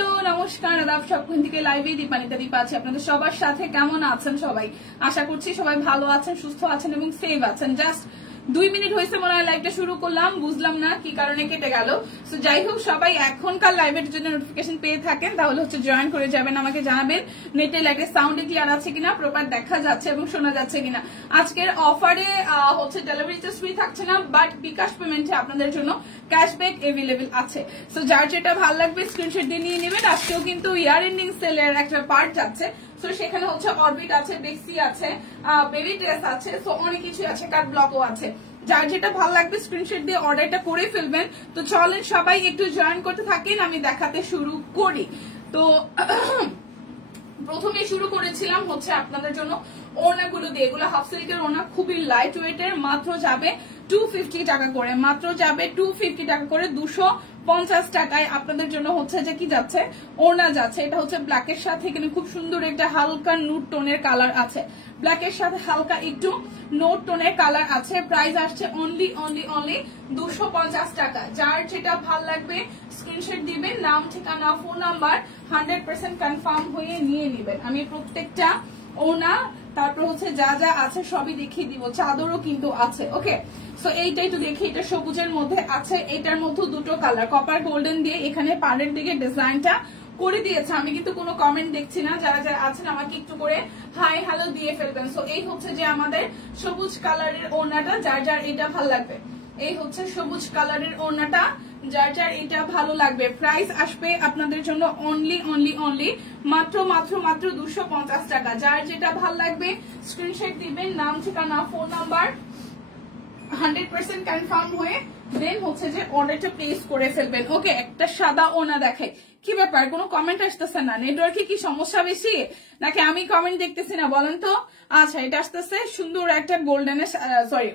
Hello নমস্কার আদাব সবখান থেকে লাইভে দীপানিতা দীপা আছে আপনাদের সবার সাথে। কেমন আছেন সবাই? আশা করছি সবাই ভালো আছেন, সুস্থ আছেন এবং সেভ আছেন। জাস্ট 2 মিনিট হয়েছে মনে হয় লাইভটা শুরু করলাম, বুঝলাম না কি কারণে কেটে গেল। সো যাই হোক, সবাই এখনকার লাইভের জন্য নোটিফিকেশন পেয়ে থাকেন তাহলে হচ্ছে জয়েন করে যাবেন, আমাকে জানাবেন নেটে লাইটের সাউন্ডে ক্লিয়ার আছে কিনা, প্রপার দেখা যাচ্ছে এবং শোনা যাচ্ছে কিনা। আজকের অফারে হচ্ছে ডেলিভারি চার্জ ফ্রি থাকছে না, বাট বিকাশ পেমেন্টে আপনাদের জন্য ক্যাশব্যাক এভেলেবেল আছে। সো যার যেটা ভালো লাগবে স্ক্রিনশট দিয়ে নিয়ে নেবেন। আজকেও কিন্তু ইয়ার এন্ডিং সেলের একটা পার্ট যাচ্ছে, সো সেখানে হচ্ছে অরবিট আছে, বেক্সি আছে, বেবি ড্রেস আছে, সো অনেক কিছু আছে, কাট ব্লকও আছে। যার যেটা ভালো লাগবে স্ক্রিনশট দিয়ে অর্ডারটা করে ফেলবেন। তো চলেন সবাই একটু জয়েন করতে থাকেন, আমি দেখাতে শুরু করি। তো প্রথমে শুরু করেছিলাম হচ্ছে আপনাদের জন্য ওড়নাগুলো দিয়ে। এগুলো হাফ সিল্কের ওড়না, খুবই লাইট ওয়েটের, মাত্র যাবে 250 টাকা করে, মাত্র যাবে 250 টাকা করে। 250 টাকায় আপনাদের জন্য হচ্ছে যে কি যাচ্ছে, ওড়না যাচ্ছে। এটা হচ্ছে ব্ল্যাকের সাথে এখানে খুব সুন্দর একটা হালকা নুট টোনের কালার আছে, ব্ল্যাকের সাথে হালকা একটু নোট টোনের কালার আছে। প্রাইস আসছে অনলি 250 টাকা। যার যেটা ভাল লাগবে স্ক্রিনশট দিবেন, নাম ঠিকানা ফোন নাম্বার 100% কনফার্ম হয়ে নিয়ে নেবেন। আমি প্রত্যেকটা ওনা তারপর হচ্ছে যা যা আছে সবই দেখিয়ে দিব, চাদরও কিন্তু আছে। ওকে, সো এইটাই তো দেখি, এটা সবুজের মধ্যে আছে, এটার মধ্যে দুটো কালার কপার গোল্ডেন দিয়ে এখানে পাড়ের দিকে ডিজাইনটা করে দিয়েছে। আমি কিন্তু কোনো কমেন্ট দেখছি না, যারা যারা আছেন আমাকে একটু করে হাই হ্যালো দিয়ে ফেলবেন। সো এই হচ্ছে যে আমাদের সবুজ কালারের ওড়নাটা, যার যার এটা ভালো লাগবে। এই হচ্ছে সবুজ কালারের ওড়নাটা, যার যার এটা ভালো লাগবে। প্রাইস আসবে আপনাদের জন্য অনলি মাত্র 250 টাকা। যার যেটা ভালো লাগবে স্ক্রিনশট দিবেন, নাম ঠিকানা ফোন নাম্বার 100% কনফার্ম হয়ে দেন হচ্ছে যে অর্ডারটা প্লেস করে ফেলবেন। ওকে, একটা সাদা ওনা দেখে কি ব্যাপার, কোনো কমেন্ট আসতেছে না? নেটওয়ার্কে কি সমস্যা বেশি নাকি আমি কমেন্ট দেখতেছি না বলেন তো? আচ্ছা, এটা আসতেছে সুন্দর একটা গোল্ডেনের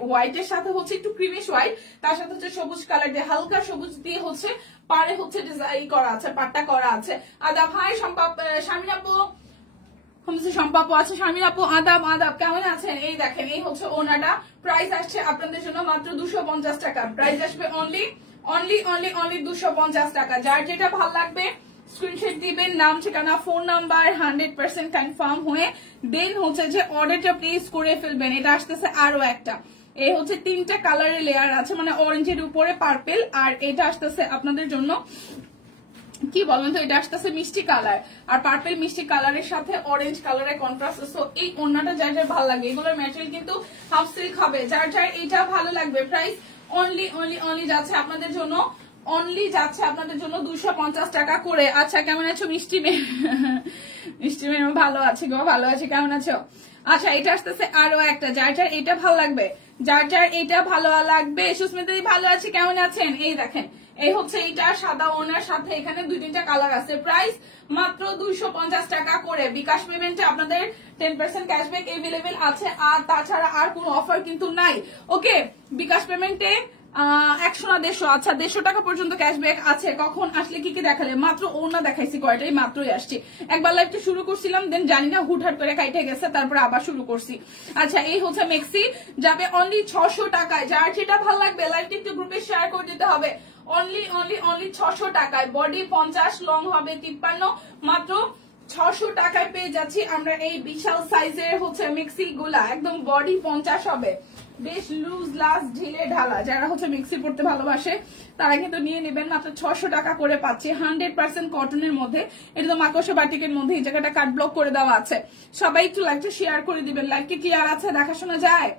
হোয়াইটের সাথে হচ্ছে একটু ক্রিমিশ হোয়াইট, তার সাথে হচ্ছে সবুজ কালার দিয়ে হালকা সবুজ দিয়ে হচ্ছে পাড়ে হচ্ছে ডিজাইন করা আছে, পাট্টা করা আছে। আদাব, হাই শামিন আপু, সম্পাপু আছে, শামিন আপু আদাব কেমন আছেন? এই দেখেন, এই হচ্ছে ওনাটা। প্রাইস আসছে আপনাদের জন্য মাত্র 250 টাকা। প্রাইস আসবে অনলি 250 টাকা। যার যেটা ভালো লাগবে স্ক্রিনশট দিবেন, নাম ঠিকানা ফোন নাম্বার 100% কনফার্ম হয়ে দেন হচ্ছে যে অর্ডারটা প্লেস করে ফেলবেন। এটা আসতেছে আরো একটা, এই হচ্ছে 3টা কালারের লেয়ার আছে, মানে অরেঞ্জের উপরে পার্পেল, আর এটা আসতেছে আপনাদের জন্য কি বলেন তো, এটা আসতেছে মিষ্টি কালার, আর পার্পল মিষ্টি কালারের সাথে অরেঞ্জ কালারের কন্ট্রাস্ট। সো এই ওড়নাটা যার যার ভালো লাগবে, এগুলোর ম্যাটেরিয়াল কিন্তু হাফ সিল্ক হবে। যার যার এটা ভালো লাগবে প্রাইস অনলি যাচ্ছে আপনাদের জন্য, যাচ্ছে আপনাদের জন্য 250 টাকা করে। আচ্ছা, কেমন আছো মিষ্টি মেয়ে? মিষ্টি মেয়ে ভালো আছি গো, ভালো আছি, কেমন আছো? আচ্ছা, এটা আসতেছে আরো একটা, যার যার এটা ভালো লাগবে, যার যার এটা ভালো লাগবে। সুস্মিতা দি ভালো আছি, কেমন আছেন? এই দেখেন, এই হচ্ছে এইটা সাদা ওনার সাথে এখানে 2-3টা কালার আছে। প্রাইস মাত্র 250 টাকা করে। বিকাশ পেমেন্টে আপনাদের 10% ক্যাশব্যাক এভেলেবেল আছে, আর তাছাড়া আর কোনো অফার কিন্তু নাই। ওকে, বিকাশ পেমেন্টে 100 না 150, আচ্ছা 150 টাকা পর্যন্ত ক্যাশব্যাক আছে। কখন আসলে কি কি দেখালে? মাত্র ওনা দেখাইছি, কয়টাই মাত্রই আসছি। একবার লাইভটা শুরু করছিলাম, দেন জানি না হুটহাট করে কাইটে গেছে, তারপরে আবার শুরু করছি। আচ্ছা, এই হচ্ছে মেক্সি, যাবে অনলি 600 টাকায়। যার যেটা ভালো লাগবে লাইভটা একটু গ্রুপে শেয়ার করে দিতে হবে। অনলি 600 টাকায়, বডি 50, লং হবে 53, মাত্র 600 টাকায় পেয়ে যাচ্ছি আমরা এই বিশাল সাইজের হচ্ছে মিক্সি গুলা। একদম বডি 50 হবে, বেশ লুজ লাস ঢিলে ঢালা। যারা হচ্ছে মিক্সি পড়তে ভালোবাসে তারা কিন্তু নিয়ে নেবেন, মাত্র 600 টাকা করে পাচ্ছি। 100% কটনের মধ্যে, এটা তো মাকড়সা বাটিকের মধ্যে, এই জায়গাটা কাট ব্লক করে দেওয়া আছে। সবাই একটু লাইকটা শেয়ার করে দিবেন। লাইক কি ক্লিয়ার আছে, দেখাশোনা যায়?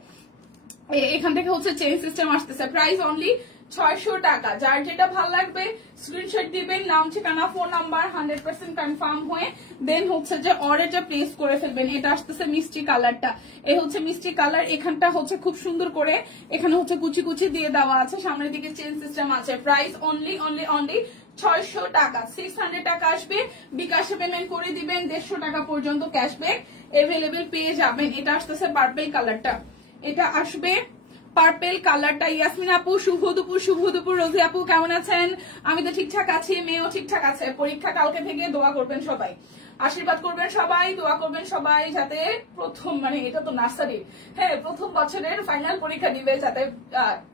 এখান থেকে হচ্ছে চেইন সিস্টেম আসতেছে। প্রাইস অনলি 600 টাকা। যার যেটা ভালো লাগবে স্ক্রিনশট দিবেন, নাম ঠিকানা ফোন নাম্বার 100% কনফার্ম হয়ে দেন হচ্ছে যে অর্ডারটা প্লেস করে ফেলবেন। এটা আসতেছে মিষ্টি কালারটা, এই হচ্ছে মিষ্টি কালার। এখানটা হচ্ছে খুব সুন্দর করে এখানে হচ্ছে কুচি কুচি দিয়ে দেওয়া আছে, সামনের দিকে চেইন সিস্টেম আছে। প্রাইস অনলি 600 টাকা। 600 টাকা আসবে, বিকাশে পেমেন্ট করে দিবেন। 150 টাকা পর্যন্ত ক্যাশব্যাক এভেলেবেল পেয়ে যাবেন। এটা আসতেছে পার্পল কালারটা, এটা আসবে পার্পেল কালারটা। ইয়াসমিন আপু শুভ দুপুর। রোজি আপু কেমন আছেন? আমি তো ঠিকঠাক আছি, মেয়েও ঠিকঠাক আছে। পরীক্ষা কালকে থেকে, দোয়া করবেন সবাই, আশীর্বাদ করবেন সবাই, দোয়া করবেন সবাই, যাতে প্রথম, মানে এটা তো নার্সারি, হ্যাঁ প্রথম বছরের ফাইনাল পরীক্ষা দিবে, যাতে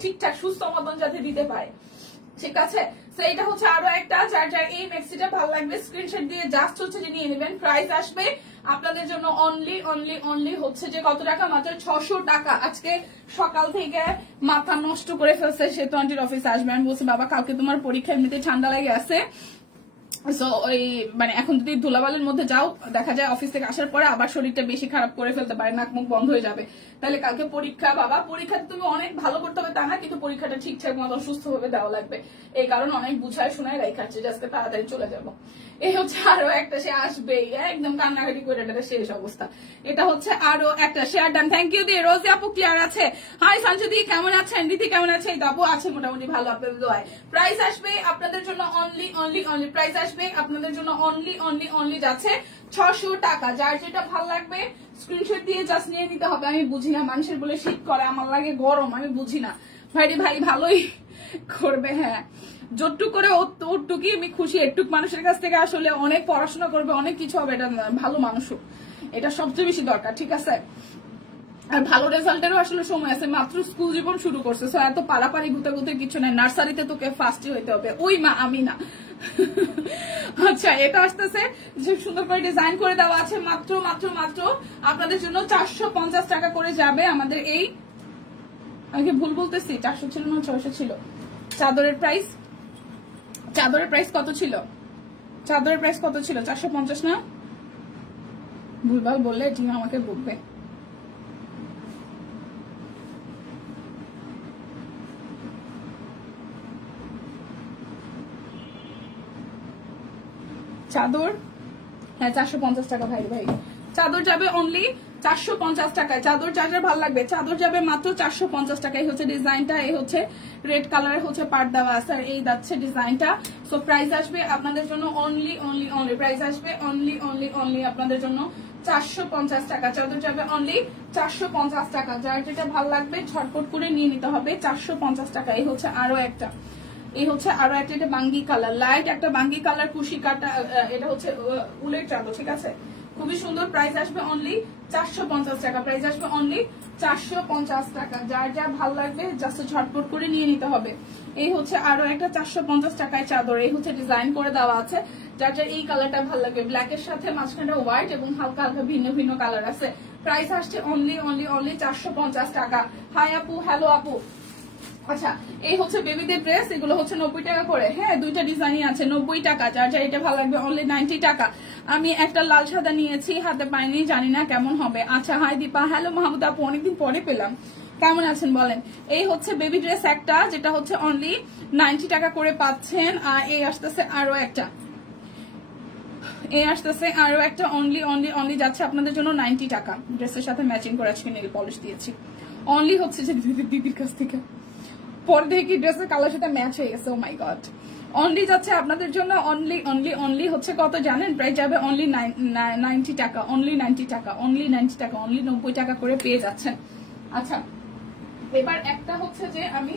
ঠিকঠাক সুস্থ মতন যাতে দিতে পারে। ঠিক আছে। তো এটা হচ্ছে আরো একটা, যার যার এই ম্যাক্সিটা ভালো লাগবে স্ক্রিনশট দিয়ে জাস্ট হচ্ছে যে নিয়ে নেবেন। প্রাইস আসবে আপনাদের জন্য অনলি অনলি অনলি হচ্ছে যে কত টাকা, মাত্র 600 টাকা। আজকে সকাল থেকে মাথা নষ্ট করে ফেলছে, সে তো আন্টির অফিসে আসবে। আমি বলছি বাবা কালকে তোমার পরীক্ষা, এমনিতে ঠান্ডা লেগে আছে, সো ওই মানে এখন যদি ধুলাবালির মধ্যে যাও দেখা যায় অফিস থেকে আসার পরে আবার শরীরটা বেশি খারাপ করে ফেলতে পারে, নাক মুখ বন্ধ হয়ে যাবে। তাহলে কালকে পরীক্ষা, বাবা পরীক্ষাতে তুমি অনেক ভালো করতে হবে তা না, কিন্তু পরীক্ষাটা ঠিকঠাক মতো সুস্থ ভাবে দেওয়া লাগবে। এই কারণে অনেক বুঝায় শোনায় রাইখাচ্ছে যে আজকে তাড়াতাড়ি চলে যাবো। এই হচ্ছে আরো একটা, সে আসবেই একদম কান্নাকাটি করে, এটা শেষ অবস্থা। এটা হচ্ছে আরো একটা শেয়ার ডান, থ্যাংক ইউ দি। রোজি আপু ক্লিয়ার আছে? হাই সঞ্জু দি কেমন আছেন? দিদি কেমন আছে? এই আপু আছে মোটামুটি ভালো, আপনাদের দোয়ায়। প্রাইস আসবে আপনাদের জন্য অনলি অনলি অনলি, প্রাইস আসবে আপনাদের জন্য অনলি অনলি অনলি যাচ্ছে 600 টাকা। যার যেটা ভালো লাগবে স্ক্রিনশট দিয়ে জাস্ট নিয়ে নিতে হবে। আমি বুঝি না, মানুষের বলে শীত করে, আমার লাগে গরম, আমি বুঝি না। ভাইরে ভাই ভালোই করবে, হ্যাঁ যতটুক করে ওটুকি আমি খুশি। একটুক মানুষের কাছ থেকে আসলে অনেক পড়াশোনা করবে, অনেক কিছু হবে, এটা ভালো মানুষ, এটা সবচেয়ে বেশি দরকার। ঠিক আছে, আর ভালো রেজাল্টেরও আসলে সময় আছে, মাত্র স্কুল জীবন শুরু করছে, এত পারাপারি গুতাগুতির কিছু নাই। নার্সারিতে তোকে ফার্স্টই হইতে হবে, ওই মা আমি না। আচ্ছা এটা আসতেছে যে সুন্দর করে ডিজাইন করে দেওয়া আছে, মাত্র মাত্র মাত্র আপনাদের জন্য 450 টাকা করে যাবে আমাদের এই, আমি কি ভুল বলতেছি? 400 ছিল না 600 ছিল? চাদরের প্রাইস, চাদরের প্রাইস কত ছিল? চাদরের প্রাইস কত ছিল? 450 না? ভুলভাল বললে ঠিক আমাকে বলবে। চাদর, হ্যাঁ 450 টাকা ভাই ভাই। চাদর যাবে অনলি 450 টাকায়। চাদর যার যার ভালো লাগবে চাদর যাবে মাত্র 450 টাকা। এই হচ্ছে ডিজাইনটা, এই হচ্ছে রেড কালারের হচ্ছে পার্ট দেওয়া আছে, আর এই যাচ্ছে ডিজাইনটা। সো প্রাইস আসবে আপনাদের জন্য অনলি অনলি অনলি, প্রাইস আসবে অনলি অনলি অনলি আপনাদের জন্য 450 টাকা। চাদর যাবে অনলি 450 টাকা। যার যেটা ভালো লাগবে ঝটপট করে নিয়ে নিতে হবে, 450 টাকা। এই হচ্ছে আরো একটা, এই হচ্ছে আরো একটা, এটা বাঙ্গি কালার, লাইট একটা বাঙ্গি কালার কুশি কাটা, এটা হচ্ছে উলের চাদর। ঠিক আছে, খুবই সুন্দর। প্রাইস আসবে অনলি 450 টাকা, প্রাইস আসবে অনলি 450 টাকা। যার যা ভালো লাগবে জাস্ট ঝটপট করে নিয়ে নিতে হবে। এই হচ্ছে আরো একটা 450 টাকায় চাদর, এই হচ্ছে ডিজাইন করে দেওয়া আছে। যার যার এই কালারটা ভালো লাগবে, ব্ল্যাকের সাথে মাঝখানটা হোয়াইট এবং হালকা হালকা ভিন্ন ভিন্ন কালার আছে। প্রাইস আসছে অনলি অনলি অনলি 450 টাকা। হাই আপু, হ্যালো আপু। আচ্ছা এই হচ্ছে বেবিদের ড্রেস, এগুলো হচ্ছে 90 টাকা করে। হ্যাঁ দুইটা ডিজাইনই আছে, 90 টাকা। যার যার এটা ভালো লাগবে অনলি 90 টাকা। আমি একটা লাল সাদা নিয়েছি, হাতে পাইনি, জানি না কেমন হবে। আচ্ছা হাই দীপা, হ্যালো মাহমুদ আপু, অনেকদিন পরে পেলাম, কেমন আছেন বলেন। এই হচ্ছে বেবি ড্রেস একটা, যেটা হচ্ছে অনলি 90 টাকা করে পাচ্ছেন। আর এই আসতেছে আরো একটা, এই আসতেছে আরো একটা অনলি অনলি অনলি যাচ্ছে আপনাদের জন্য 90 টাকা। ড্রেসের সাথে ম্যাচিং করে আজকে নেল পলিশ দিয়েছি। অনলি হচ্ছে যে দিদির কাছ থেকে পরে দেখি ড্রেসের কালার সাথে ম্যাচ হয়ে গেছে। ও মাই গড, অনলি যাচ্ছে আপনাদের জন্য অনলি অনলি অনলি হচ্ছে কত জানেন? প্রাইস যাবে অনলি 90 টাকা, অনলি 90 টাকা, অনলি 90 টাকা, অনলি 90 টাকা করে পেয়ে যাচ্ছেন। আচ্ছা এবার একটা হচ্ছে যে আমি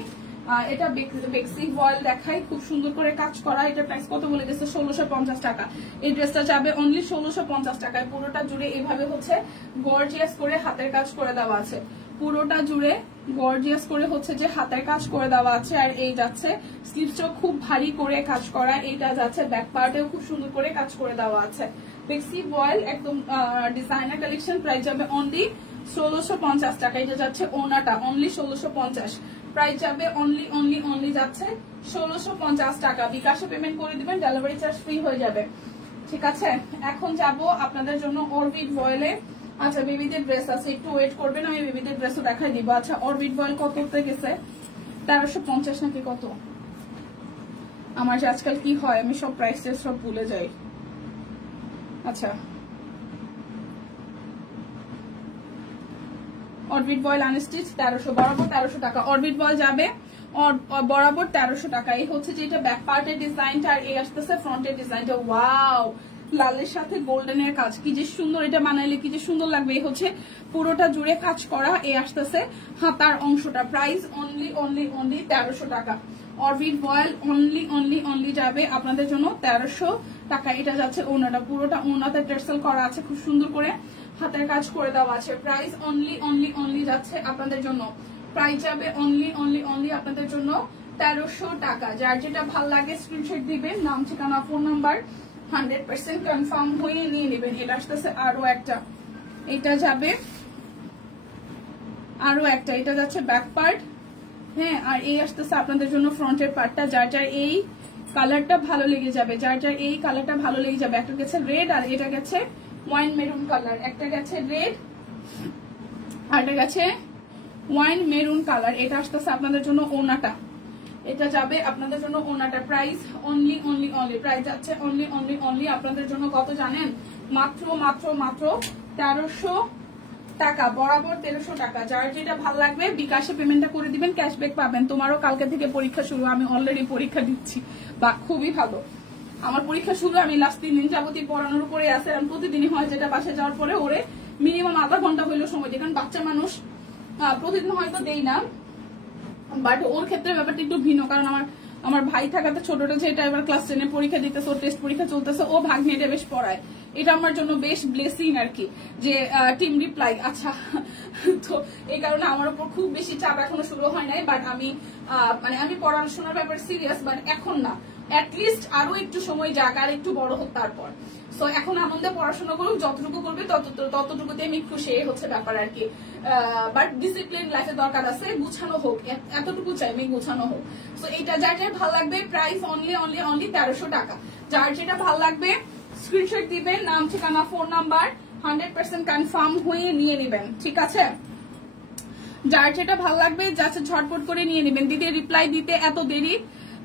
এটা বেক্সি ভয়েল দেখাই, খুব সুন্দর করে কাজ করা। এটা প্রাইস কত বলে গেছে? 1650 টাকা। এই ড্রেসটা যাবে অনলি 1650 টাকায়। পুরোটা জুড়ে এভাবে হচ্ছে গর্জিয়াস করে হাতের কাজ করে দেওয়া আছে, পুরোটা জুড়ে গর্জিয়াস করে হচ্ছে যে হাতের কাজ করে দেওয়া আছে। আর এই যাচ্ছে স্লিভসটা খুব ভারী করে কাজ করা, এইটা যাচ্ছে ব্যাক পার্টেও খুব সুন্দর করে কাজ করে দেওয়া আছে। বেক্সি ভয়েল একদম ডিজাইনার কালেকশন। প্রাইস যাবে অনলি 1650 টাকা। এটা যাচ্ছে ওনাটা অনলি 1650, প্রাইস যাবে অনলি অনলি অনলি যাচ্ছে 1650 টাকা। বিকাশে পেমেন্ট করে দিবেন, ডেলিভারি চার্জ ফ্রি হয়ে যাবে। ঠিক আছে, এখন যাব আপনাদের জন্য অরবিট ভয়েলে। আচ্ছা বেবিদের ড্রেস আছে, একটু ওয়েট করবেন, আমি বেবিদের ড্রেসও দেখাই দিব। আচ্ছা অরবিট ভয়েল কততে গেছে? 1350 নাকি কত? আমার যে আজকাল কি হয়, আমি সব প্রাইস সব ভুলে যাই। আচ্ছা অরবিট বয়েল আনস্টিচ 1300, বরাবর 1300 টাকা। অরবিট বয়েল যাবে বরাবর 1300 টাকা। এই হচ্ছে যেটা ব্যাক পার্টের ডিজাইনটা, আর এই আসতেছে ফ্রন্টের ডিজাইনটা। ওয়াও, লালের সাথে গোল্ডেনের কাজ, কি যে সুন্দর, এটা বানাইলে কি যে সুন্দর লাগবে। এই হচ্ছে পুরোটা জুড়ে কাজ করা, এই আসতেছে হাতার অংশটা। প্রাইস অনলি অনলি অনলি 1300 টাকা। Orbit voile only only only যাবে আপনাদের জন্য 1300 টাকা। এটা যাচ্ছে ওনাটা, পুরোটা ওনাতে টেরসেল করা আছে, খুব সুন্দর করে হাতের কাজ করে দেওয়া আছে। প্রাইস অনলি অনলি অনলি যাচ্ছে আপনাদের জন্য, প্রাইস যাবে অনলি অনলি অনলি আপনাদের জন্য 1300 টাকা। যার যেটা ভালো লাগে স্ক্রিনশট দিবেন, নাম ঠিকানা ফোন নাম্বার 100% কনফার্ম হয়ে নিয়ে নেবেন। এটা আসতেছে আরো একটা, এটা যাবে আরো একটা, এটা যাচ্ছে ব্যাক পার্ট, হ্যাঁ। আর এই আসতেছে আপনাদের জন্য ফ্রন্টের পার্টটা। যার যার এই কালারটা ভালো লেগে যাবে, যার যার এই কালারটা ভালো লেগে যাবে। একটা গেছে রেড আর এটা গেছে ওয়াইন মেরুন কালার, একটা গেছে রেড আর এটা গেছে ওয়াইন মেরুন কালার। এটা আসতেছে আপনাদের জন্য ওনাটা, এটা যাবে আপনাদের জন্য ওনাটা। Price only only only, price যাচ্ছে অনলি অনলি অনলি আপনাদের জন্য কত জানেন? মাত্র মাত্র মাত্র 1300 টাকা, বরাবর 1300 টাকা। যার যেটা ভালো লাগবে বিকাশে পেমেন্টটা করে দিবেন, ক্যাশব্যাক পাবেন। তোমারও কালকে থেকে পরীক্ষা শুরু, আমি অলরেডি পরীক্ষা দিচ্ছি, বা খুবই ভালো। আমার পরীক্ষা শুরু, আমি লাস্ট 3 দিন যাবতীয় পড়ানোর উপরে আছে। আমি প্রতিদিনই হয় যেটা বাসায় যাওয়ার পরে ওরে মিনিমাম আধা ঘন্টা হইলেও সময় দিই, কারণ বাচ্চা মানুষ প্রতিদিন হয়তো দেই না, বাট ওর ক্ষেত্রে ব্যাপারটা একটু ভিন্ন। কারণ আমার ভাই থাকাতে, ছোটটা যেটা এবার ক্লাস 10 পরীক্ষা দিতেছে, ওর টেস্ট পরীক্ষা চলতেছে, ও ভাগ্নেটা বেশ পড়ায়। এটা আমার জন্য বেশ ব্লেসিং আর কি, যে টিম রিপ্লাই। আচ্ছা, তো এই কারণে আমার উপর খুব বেশি চাপ এখনো শুরু হয় নাই। বাট আমি আমি পড়াশোনার ব্যাপার সিরিয়াস, বাট এখন না, অ্যাটলিস্ট আরো একটু সময় যাক, আর একটু বড় হোক তারপর। সো এখন আনন্দে পড়াশোনা করুক, যতটুকু করবে ততটুকুতে আমি খুশি, হচ্ছে ব্যাপার আর কি। বাট ডিসিপ্লিন লাইফে দরকার আছে, গুছানো হোক, এতটুকু চাই আমি, গুছানো হোক। সো এইটা যার যার ভালো লাগবে, প্রাইস অনলি অনলি অনলি 1300 টাকা। যার যেটা ভালো লাগবে স্ক্রিনশট দিবেন, নাম ঠিকানা ফোন নাম্বার 100% কনফার্ম হয়ে নিয়ে নেবেন, ঠিক আছে? যার যেটা ভালো লাগবে যাচ্ছে ঝটপট করে নিয়ে নেবেন। দিদি রিপ্লাই দিতে এত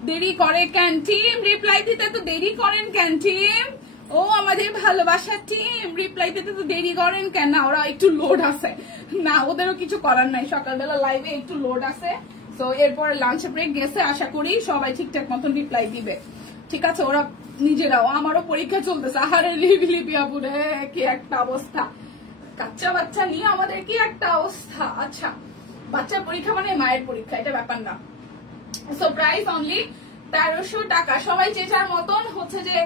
দেরি করে কেন টিম? রিপ্লাই দিতে তো দেরি করেন কেন টিম? ও আমাদের ভালোবাসার টিম, রিপ্লাই দিতে তো দেরি করেন কেন? না, ওরা একটু লোড আছে, না ওদেরও কিছু করার নাই, সকালবেলা লাইভে একটু লোড আছে। তো এরপরে লাঞ্চ ব্রেক গেছে, আশা করি সবাই ঠিকঠাক মতন রিপ্লাই দিবে, ঠিক আছে? ওরা নিজেরাও, আমারও পরীক্ষা চলতেছে। আহারে লিপি আপু রে, কি একটা অবস্থা, বাচ্চা বাচ্চা নিয়ে আমাদের কি একটা অবস্থা। আচ্ছা, বাচ্চার পরীক্ষা মানে মায়ের পরীক্ষা, এটা ব্যাপার না। সো প্রাইস অনলি 1300 টাকা। সবাই যে যার মতন হচ্ছে যে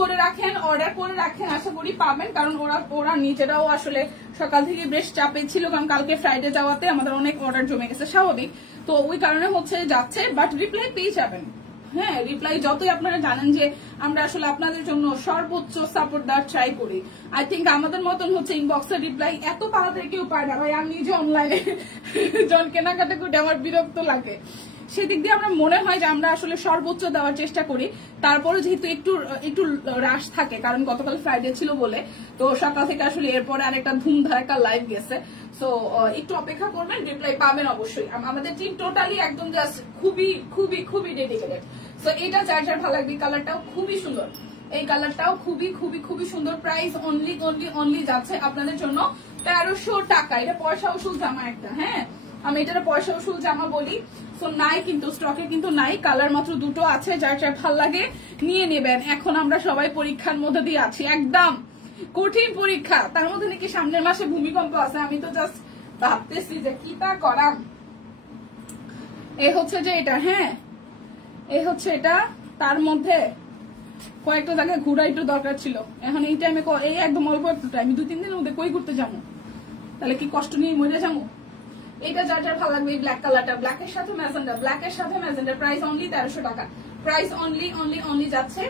করে রাখেন, অর্ডার করে রাখেন, আশা করি পাবেন। কারণ ওরা নিজেরাও আসলে সকাল থেকে বেশ চাপে ছিল, কারণ কালকে ফ্রাইডে যাওয়াতে আমাদের অনেক অর্ডার জমে গেছে, স্বাভাবিক। তো ওই কারণে হচ্ছে যাচ্ছে, বাট রিপ্লাই পেয়ে যাবেন। হ্যাঁ, রিপ্লাই যতই আপনারা জানেন যে আমরা আসলে আপনাদের জন্য সর্বোচ্চ সাপোর্ট দেওয়ার ট্রাই করি। আই থিঙ্ক আমাদের মতন হচ্ছে ইনবক্সের রিপ্লাই এত তাড়াতাড়ি কেউ পায় না ভাই। আমি নিজে অনলাইনে যখন কেনাকাটা করি আমার বিরক্ত লাগে, সেদিক দিয়ে আমরা মনে হয় যে আমরা আসলে সর্বোচ্চ দেওয়ার চেষ্টা করি। তারপরে যেহেতু একটু রাশ থাকে, কারণ গতকাল ফ্রাইডে ছিল বলে, তো সকাল থেকে আসলে এরপরে আরেকটা ধুমধারাক্কা লাইভ গেছে। সো একটু অপেক্ষা করবেন, রিপ্লাই পাবেন অবশ্যই। আমাদের টিম টোটালি একদম জাস্ট খুবই খুবই খুবই ডেডিকেটেড। সো এটা যার যার ভালো লাগবে, কালারটাও খুবই সুন্দর, এই কালারটাও খুবই খুবই খুবই সুন্দর। প্রাইস অনলি অনলি অনলি যাচ্ছে আপনাদের জন্য 1300 টাকা। এটা পয়সা উসুল জামা একটা, হ্যাঁ আমি এটা পয়সা উসুল জামা বলি। সো নাই কিন্তু স্টকে কিন্তু নাই, কালার মাত্র দুটো আছে। যার যার ভাল লাগে নিয়ে নেবেন। এখন আমরা সবাই পরীক্ষার মধ্যে দিয়ে আছি, একদম কঠিন পরীক্ষা, তার মধ্যে নাকি সামনের মাসে ভূমিকম্প আছে। আমি তো জাস্ট ভাবতেছি যে কি তা করাম। এই হচ্ছে যে এটা, হ্যাঁ এই হচ্ছে এটা, তার মধ্যে কয়েকটা জায়গায় ঘুরা একটু দরকার ছিল। এখন এই টাইমে এই একদম অল্প একটু টাইম, 2-3 দিনের মধ্যে কই ঘুরতে যাবো? তাহলে কি কষ্ট নিয়ে মরে যাবো? এটা যার যার ভালো লাগবে, ব্ল্যাক কালারটা, ব্ল্যাকের সাথে ম্যাজেন্ডা, ব্ল্যাকের সাথে ম্যাজেন্ডা। প্রাইস অনলি 1300 টাকা। প্রাইস অনলি অনলি অনলি যাচ্ছে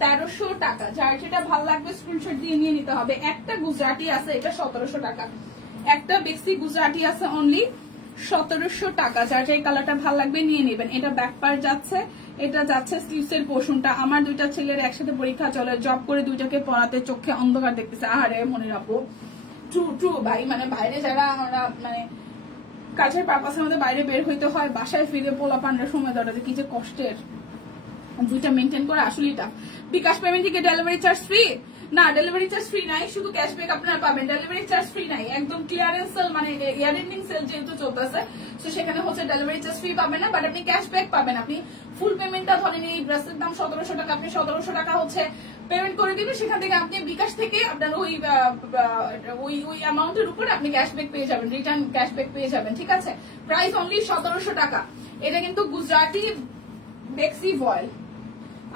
1300 টাকা। যার যেটা ভালো লাগবে স্ক্রিনশট দিয়ে নিয়ে নিতে হবে। একটা গুজরাটি আছে, এটা 1700 টাকা। একটা বেক্সি গুজরাটি আছে অনলি 1700 টাকা। যার যে কালারটা ভালো লাগবে নিয়ে নেবেন। এটা ব্যাক পার্ট যাচ্ছে, এটা যাচ্ছে স্লিভসের পোর্শনটা। আমার দুইটা ছেলের একসাথে পরীক্ষা চলে, জব করে দুইটাকে পড়াতে চোখে অন্ধকার দেখতেছে। আহারে মনে রাখবো, ট্রু ট্রু ভাই, মানে বাইরে যারা আমরা মানে কাজের পারপাসে আমাদের বাইরে বের হইতে হয়, বাসায় ফিরে পোলা পান্ডার সময় ধরে কি যে কষ্টের, দুইটা মেনটেন করে আসলেই টাফ। বিকাশ পেমেন্ট থেকে ডেলিভারি চার্জ ফ্রি না, ডেলিভারি চার্জ ফ্রি নাই, শুধু ক্যাশব্যাক আপনারা পাবেন। ডেলিভারি চার্জ ফ্রি নাই, একদম ক্লিয়ারেন্স সেল, মানে ইয়ার এন্ডিং সেল যেহেতু চলতেছে, তো সেখানে হচ্ছে ডেলিভারি চার্জ ফ্রি পাবেন না, বাট আপনি ক্যাশব্যাক পাবেন। আপনি ফুল পেমেন্টটা ধরেন এই ড্রেসের দাম 1700 টাকা, আপনি 1700 টাকা হচ্ছে পেমেন্ট করে দিবেন। সেখান থেকে আপনি বিকাশ থেকে আপনার ওই অ্যামাউন্টের উপরে আপনি ক্যাশব্যাক পেয়ে যাবেন, রিটার্ন ক্যাশব্যাক পেয়ে যাবেন, ঠিক আছে? প্রাইস অনলি 1700 টাকা। এটা কিন্তু গুজরাটি বেক্সি ভয়েল।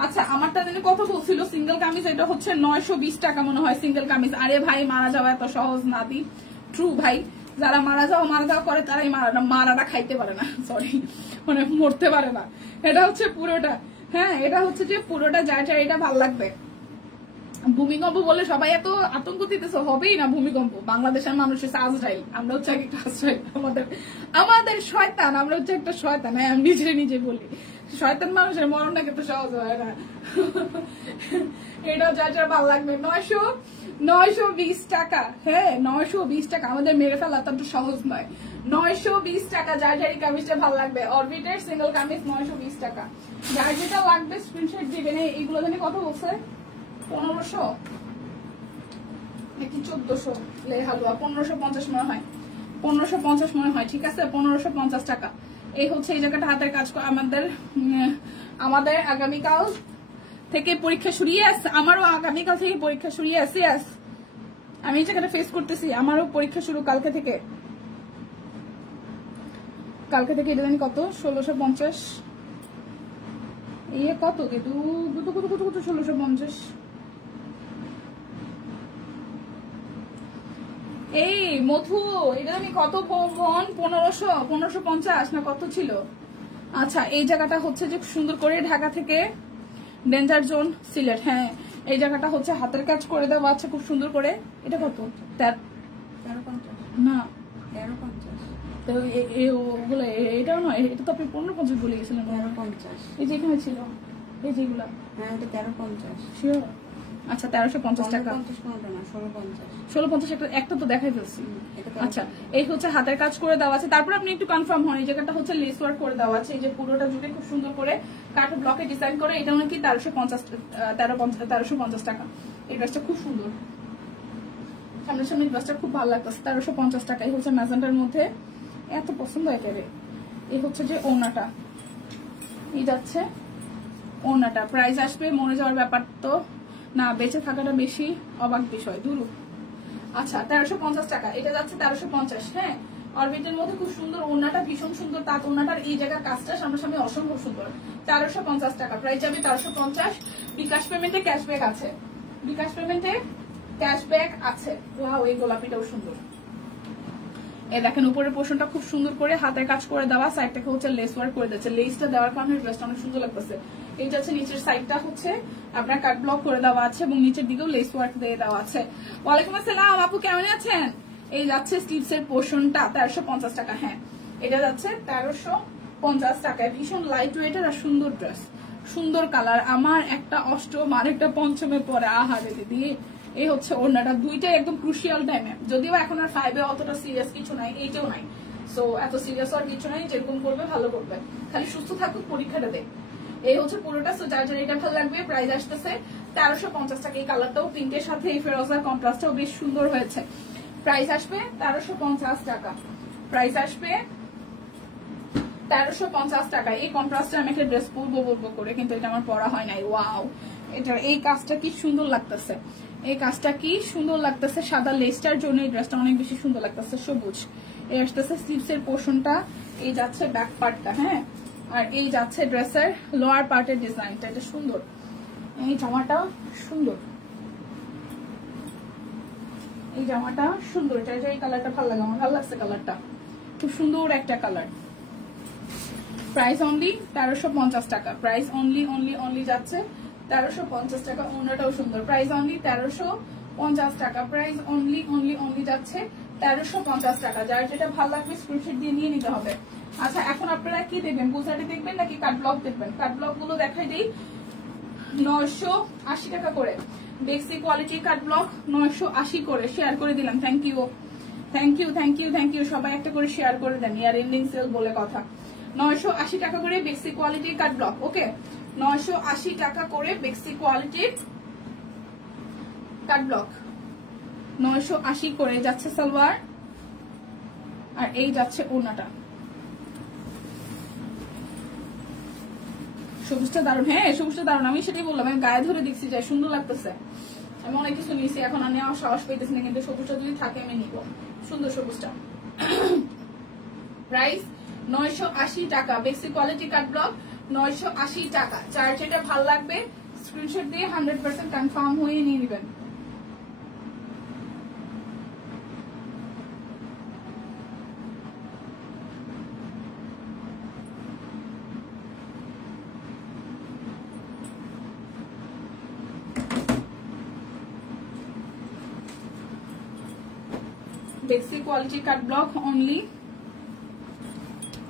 আচ্ছা, আমারটা যেন কত বলছিল সিঙ্গেল কামিজ, এটা হচ্ছে 920 টাকা মনে হয় সিঙ্গেল কামিজ। আরে ভাই, মারা যাওয়া এত সহজ না দি, ট্রু ভাই। যারা মারা যাওয়া করে তারাই মারাটা খাইতে পারে না, সরি মানে মরতে পারে না। এটা হচ্ছে পুরোটা, হ্যাঁ এটা হচ্ছে যে পুরোটা, যার যার এটা ভালো লাগবে। ভূমিকম্প বলে সবাই এত আতঙ্ক দিতেছে, হবেই না ভূমিকম্প, বাংলাদেশের মানুষ হচ্ছে আজরাইল, আমরা হচ্ছে একটা আজরাইল, আমাদের শয়তান, আমরা হচ্ছে একটা শয়তান। হ্যাঁ আমি নিজে বলি শয়তান মানুষের মরণটা কিন্তু সহজ হয় না। এটা যা যা ভালো লাগবে। 920 টাকা, হ্যাঁ 920 টাকা, আমাদের মেরে ফেলা তো সহজ নয়। 920 টাকা যার যার এই কামিজটা ভালো লাগবে, অরবিটের সিঙ্গেল কামিজ 920 টাকা। যার যেটা লাগবে স্ক্রিনশট দিবেন। এইগুলো জানি কত বলছে, 1500 নাকি 1400 লে হালুয়া, 1550 মনে হয়, 1550 মনে হয়, ঠিক আছে 1550 টাকা। এই হচ্ছে এই জায়গাটা হাতের কাজ করে। আমাদের আগামীকাল থেকে পরীক্ষা শুরিয়ে আছে, আমারও আগামীকাল থেকে পরীক্ষা শুরিয়ে আছে। আমি এই জায়গাটা ফেস করতেছি, আমারও পরীক্ষা শুরু কালকে থেকে। এটা জানি কত, 1650, ইয়ে কত কিন্তু কত 1650। এই মধু এটা আমি কত বোন, 1550 না কত ছিল। আচ্ছা এই জায়গাটা হচ্ছে যে সুন্দর করে ঢাকা থেকে ডেঞ্জার জোন সিলেট, হ্যাঁ এই জায়গাটা হচ্ছে হাতের কাজ করে দেওয়া আছে খুব সুন্দর করে। এটা কত, 1350 না 1350, এটাও নয়, এটা তো আপনি 1550 বলে গেছিলেন। 1350 এই যে এখানে ছিল, এই যেগুলা, হ্যাঁ এটা 1350 শিওর। আচ্ছা 1350 টাকা, 1650 একটা তো দেখাই ফেলছি। আচ্ছা এই হচ্ছে হাতের কাজ করে দেওয়া আছে। তারপর আপনি একটু কনফার্ম হন, এই জায়গাটা হচ্ছে লেস ওয়ার্ক করে দেওয়া আছে, এই যে পুরোটা জুড়ে খুব সুন্দর করে কাট ব্লকে ডিজাইন করে। এটা নাকি 1350 টাকা। এই ড্রেসটা খুব সুন্দর, সামনে ড্রেসটা খুব ভালো লাগতেছে। 1350 টাকা। এই হচ্ছে ম্যাজেন্টার মধ্যে, এত পছন্দ একেবারে। এই হচ্ছে যে ওড়নাটা, এই যাচ্ছে ওড়নাটা। প্রাইস আসবে মরে যাওয়ার ব্যাপার তো না, বেঁচে থাকাটা বেশি অবাক বিষয় দুরু। আচ্ছা 1350 টাকা, এটা যাচ্ছে 1350। হ্যাঁ অরবিটের মধ্যে খুব সুন্দর ওড়নাটা, ভীষণ সুন্দর তাঁত ওড়নাটার এই জায়গার কাজটা সামনাসামনি অসম্ভব সুন্দর। 1350 টাকা প্রাইস যাবে, 1350। বিকাশ পেমেন্টে ক্যাশব্যাক আছে, বিকাশ পেমেন্টে ক্যাশব্যাক আছে। ওয়াও এই গোলাপিটাও সুন্দর। এই দেখেন উপরের পোর্শনটা খুব সুন্দর করে হাতের কাজ করে দেওয়া, সাইড থেকে হচ্ছে লেস ওয়ার্ক করে দিচ্ছে। লেসটা দেওয়ার কারণে ড্রেসটা অনেক সুন্দর লাগতেছে। এইটা হচ্ছে নিচের সাইডটা হচ্ছে আপনার কাট ব্লক করে দেওয়া আছে এবং নিচের দিকেও লেস ওয়ার্ক দিয়ে দেওয়া আছে। ওয়ালাইকুম আসসালাম আপু, কেমন আছেন? এই যাচ্ছে স্লিভস এর পোর্শনটা 1350 টাকা। হ্যাঁ এটা যাচ্ছে 1350 টাকায়। ভীষণ লাইট ওয়েটের আর সুন্দর ড্রেস, সুন্দর কালার। আমার একটা অষ্টম আর একটা পঞ্চমে পরে, আহারে দিদি। এই হচ্ছে ওড়নাটা, দুইটাই একদম ক্রুশিয়াল টাইমে। যদিও এখন আর 5-এ অতটা সিরিয়াস কিছু নাই, 8-এও নাই, সো এত সিরিয়াস আর কিছু নাই। যেরকম করবে ভালো করবে, খালি সুস্থ থাকুক, পরীক্ষাটা দেখ। এই হচ্ছে পুরোটা। সো যার যার এটা ভালো লাগবে, প্রাইস আসতেছে 1350 টাকা। এই কালারটাও পিঙ্কের সাথে এই ফেরোজা কন্ট্রাস্টটাও বেশ সুন্দর হয়েছে। প্রাইস আসবে 1350 টাকা। প্রাইস আসবে 1350 টাকা। এই কন্ট্রাস্টে আমি একটা ড্রেস বলবো করে, কিন্তু এটা আমার পরা হয় নাই। ওয়াও এটার এই কাজটা কি সুন্দর লাগতেছে, এই কাজটা কি সুন্দর লাগতেছে। সাদা লেসটার জন্য এই ড্রেসটা অনেক বেশি সুন্দর লাগতেছে, সবুজ। এই আসতেছে স্লিভস এর পোর্শনটা, এই যাচ্ছে ব্যাক পার্টটা, হ্যাঁ আর এই যাচ্ছে ড্রেসের লোয়ার পার্টের ডিজাইনটা। এটা সুন্দর, এই জামাটা সুন্দর, এই জামাটা সুন্দর। এটা এই কালারটা ভালো লাগে, আমার ভালো লাগছে কালারটা, খুব সুন্দর একটা কালার। প্রাইস অনলি 1350 টাকা। প্রাইস অনলি যাচ্ছে 1350 টাকা। ওনাটাও সুন্দর। প্রাইস অনলি 1350 টাকা। প্রাইস অনলি যাচ্ছে 1350 টাকা। যার যেটা ভালো লাগবে স্ক্রিনশট দিয়ে নিয়ে নিতে হবে। আচ্ছা এখন আপনারা কি দেখবেন, গুজরাটি দেখবেন নাকি কাট ব্লক দেখবেন? কাট ব্লক গুলো দেখাই দিই। 980 টাকা করে বেক্সি কোয়ালিটির কাট ব্লক, 980 করে। শেয়ার করে দিলাম, থ্যাংক ইউ। সবাই একটা করে শেয়ার করে দেন, ইয়ার এন্ডিং সেল বলে কথা। 980 টাকা করে বেক্সি কোয়ালিটির কাট ব্লক। ওকে 980 টাকা করে বেক্সি কোয়ালিটির কাট ব্লক, 980 করে যাচ্ছে সালোয়ার, আর এই যাচ্ছে ওড়নাটা। সবুজটা দারুণ, হ্যাঁ সবুজটা দারুণ। আমি সেটাই বললাম, আমি গায়ে ধরে দেখছি যে সুন্দর লাগতেছে। আমি অনেক কিছু নিয়েছি, এখন আমি আমার সাহস পাইতেছি না, কিন্তু সবুজটা যদি থাকে আমি নিব। সুন্দর সবুজটা। প্রাইস 980 টাকা। বেক্সি কোয়ালিটি কাট ব্লক 980 টাকা। যার যেটা ভালো লাগবে স্ক্রিনশট দিয়ে 100% কনফার্ম হয়ে নিয়ে নেবেন। বেক্সি কোয়ালিটি কাট ব্লক অনলি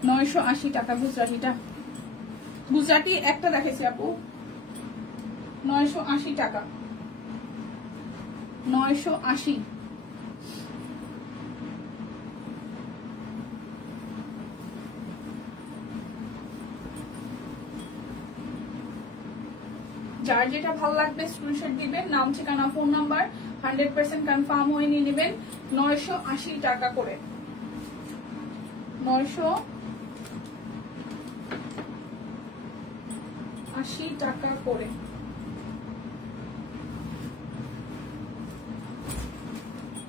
980 টাকা। গুজরাটিটা গুজরাটি একটা দেখাইছি আপু 980 টাকা 980। যার যেটা ভালো লাগবে স্ক্রিনশট দিবেন, নাম ঠিকানা ফোন নাম্বার 100% কনফার্ম হয়ে নিয়ে নেবেন। 980 টাকা করে 980 টাকা করে।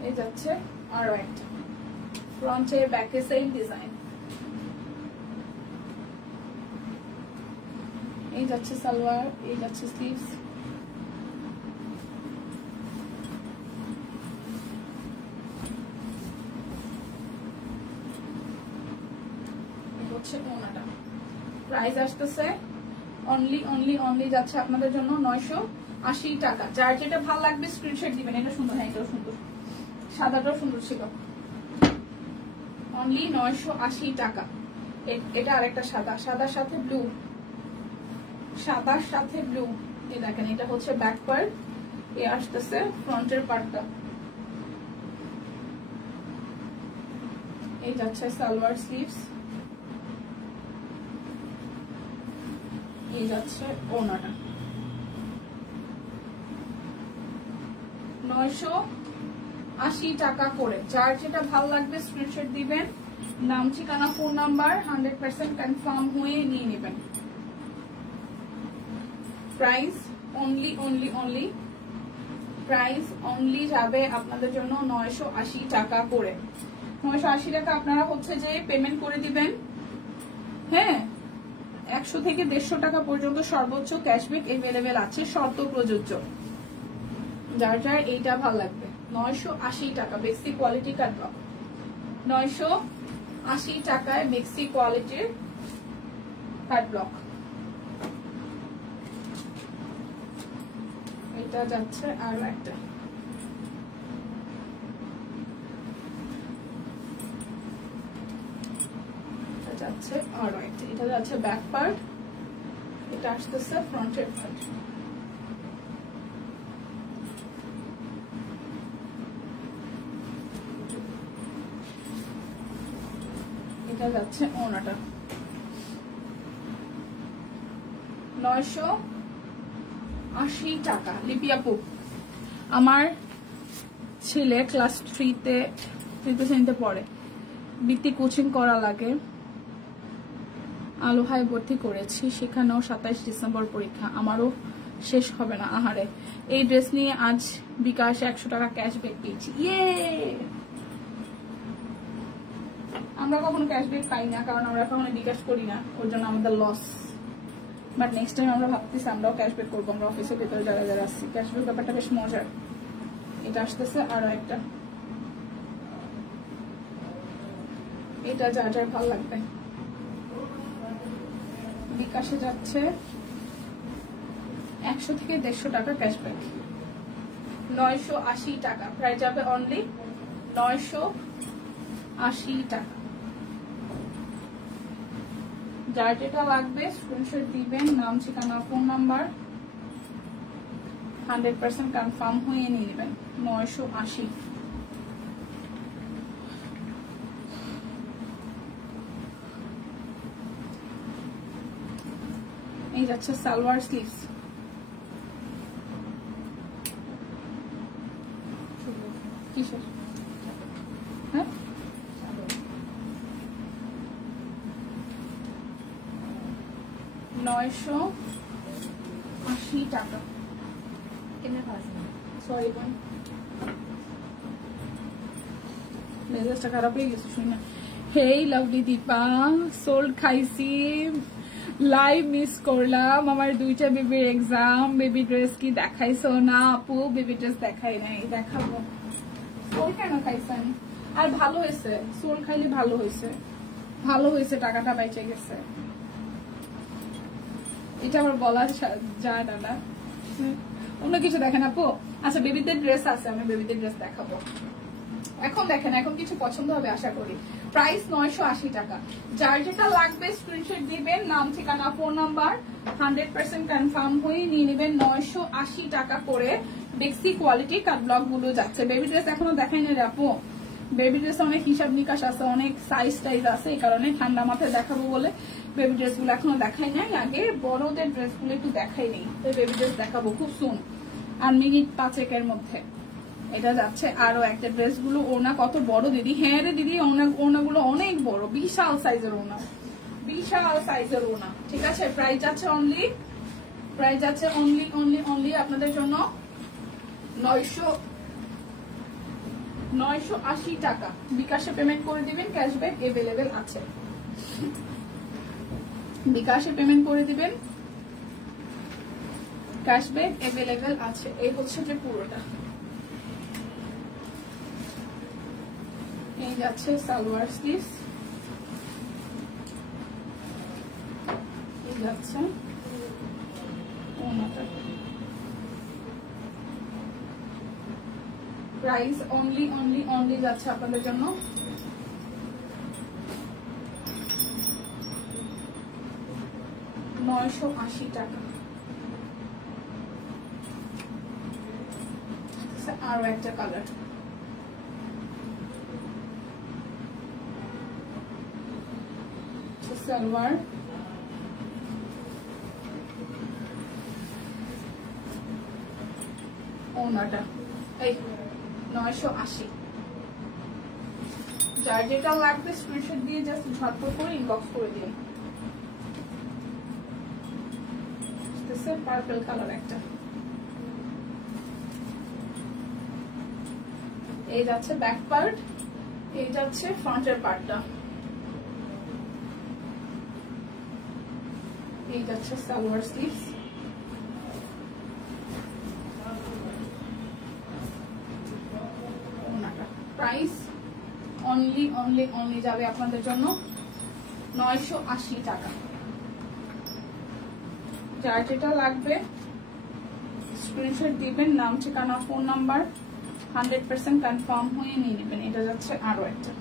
এই যাচ্ছে আরো একটা ফ্রন্টে ব্যাকে সেম ডিজাইন। এই যাচ্ছে সালোয়ার, এই যাচ্ছে স্লিভস। হচ্ছে ওনাটা প্রাইস আসতেছে অনলি যাচ্ছে আপনাদের জন্য 980 টাকা। যার যেটা ভালো লাগবে স্ক্রিনশট দিবেন। এটা সুন্দর, হ্যাঁ এটাও সুন্দর, সাদাটাও সুন্দর ছিল। অনলি 980 টাকা। এটা আরেকটা সাদা, সাদার সাথে ব্লু, সাদার সাথে ব্লু। এই দেখেন এটা হচ্ছে ব্যাক পার্ট, এ আসতেছে ফ্রন্টের পার্টটা। এই যাচ্ছে সালোয়ার স্লিভস, এই যাচ্ছে ওনাটা। 980 টাকা করে। যার যেটা ভালো লাগবে স্ক্রিনশট দিবেন, নাম ঠিকানা ফোন নাম্বার 100% কনফার্ম হয়ে নিয়ে নেবেন। প্রাইস অনলি যাবে আপনাদের জন্য 980 টাকা করে। 980 টাকা আপনারা হচ্ছে যে পেমেন্ট করে দিবেন। হ্যাঁ, 100 থেকে 150 টাকা পর্যন্ত সর্বোচ্চ ক্যাশব্যাক এভেলেবেল আছে, শর্ত প্রযোজ্য। যার যার এইটা ভালো লাগবে 980 টাকা। বেক্সি কোয়ালিটি কাট ব্লক 980 টাকায় বেক্সি কোয়ালিটির কাট ব্লক। এটা যাচ্ছে আর একটা, যাচ্ছে আর একটা। এটা যাচ্ছে ব্যাক পার্ট, এটা আসতেছে ফ্রন্টের পার্ট। এটা যাচ্ছে ওনাটা। 980 টাকা। লিপি আপু, আমার ছেলে ক্লাস 3তে পড়ে, বৃত্তি কোচিং করা লাগে। আলোহায় ভর্তি করেছি, সেখানেও 27 ডিসেম্বর পরীক্ষা। আমারও শেষ হবে না আহারে। এই ড্রেস নিয়ে আজ বিকাশে 100 টাকা ক্যাশব্যাক পেয়েছি। ইয়ে, আমরা কখনো ক্যাশব্যাক পাই না, কারণ আমরা কখনো বিকাশ করি না, ওর জন্য আমাদের লস। বাট নেক্সট টাইম আমরা ভাবতেছি আমরাও ক্যাশব্যাক করবো। আমরা অফিসের ভেতরে যারা যারা আসছি, ক্যাশব্যাক ব্যাপারটা বেশ মজার। এটা আসতেছে আরো একটা, এটা যার যার ভালো লাগবে। বিকাশে যাচ্ছে 100 থেকে 150 টাকা ক্যাশব্যাক। 980 টাকা প্রাইস যাবে অনলি 980 টাকা। যার যেটা লাগবে স্ক্রিনশট দিবেন, নাম ঠিকানা ফোন নাম্বার 100% কনফার্ম হয়ে নিয়ে নেবেন। 980। এই যাচ্ছে সালোয়ার স্লিভস, কিসের? হ্যাঁ, 980 টাকা। সরি বোন, মেজাজটা খারাপ হয়ে গেছে শুনে। হেই লাভলি দীপা, সোল্ড খাইছি, লাইভ মিস করলাম। আমার 2টা বেবির এক্সাম। বেবি ড্রেস কি দেখাইছো না আপু? বেবি ড্রেস দেখাই নাই, দেখাবো। সোল কেন খাইছেন? আর ভালো হয়েছে, সোল খাইলে ভালো হয়েছে, ভালো হয়েছে, টাকাটা বাইচে গেছে। এটা আমার বলা যায় দাদা, অন্য কিছু দেখেন আপু। আচ্ছা, বেবিদের ড্রেস আছে, আমি বেবিদের ড্রেস দেখাবো। এখন দেখেন, এখন কিছু পছন্দ হবে আশা করি। প্রাইস 980 টাকা। যার যেটা লাগবে স্ক্রিনশট দিবেন, নাম ঠিকানা ফোন নাম্বার 100% কনফার্ম হয়ে নিয়ে নেবেন। 980 টাকা করে বেক্সি কোয়ালিটি কাটব্লক গুলো যাচ্ছে। বেবি ড্রেস এখনো দেখাই না আপু, বেবি ড্রেস অনেক হিসাব নিকাশ আছে, অনেক সাইজ টাইজ আছে, এই কারণে ঠান্ডা মাথায় দেখাবো বলে বেবি ড্রেস গুলো এখনো দেখাই নাই। আগে বড়দের ড্রেস গুলো একটু দেখাই নেই, বেবি ড্রেস দেখাবো খুব সুন, আর মিনিট 5 মধ্যে। এটা যাচ্ছে আরো একটা ড্রেস গুলো। ওনা কত বড় দিদি, হ্যাঁ রে দিদি, ওনাগুলো অনেক বড়, বিশাল সাইজের ওনা, বিশাল সাইজের ওনা। ঠিক আছে, প্রাইস যাচ্ছে অনলি, প্রাইস যাচ্ছে অনলি অনলি অনলি আপনাদের জন্য 980 টাকা। বিকাশে পেমেন্ট করে দিবেন, ক্যাশব্যাক এভেলেবেল আছে। বিকাশে পেমেন্ট করে দিবেন, ক্যাশব্যাক এভেলেবেল আছে। এই হচ্ছে যে পুরোটা। এই যাচ্ছে সালোয়ার স্লিভস, এই যাচ্ছে ওনাটা। প্রাইস অনলি অনলি অনলি যাচ্ছে আপনাদের জন্য 980 টাকা। আরো একটা কালার, সালোয়ার, ওনাটা এই 980। যার যেটা লাগবে স্ক্রিনশট দিয়ে জাস্ট ঝটপট করে ইনবক্স করে দিন। পার্পল কালার একটা, এই যাচ্ছে ব্যাক পার্ট, এই যাচ্ছে ফ্রন্টের পার্টটা, এই যাচ্ছে salwar sleeves. Price only only only যাবে আপনাদের জন্য 980 টাকা। যার যেটা লাগবে স্ক্রিনশট দিবেন, নাম ঠিকানা ফোন নাম্বার 100% কনফার্ম হয়ে নিয়ে নেবেন। এটা যাচ্ছে আরো একটা,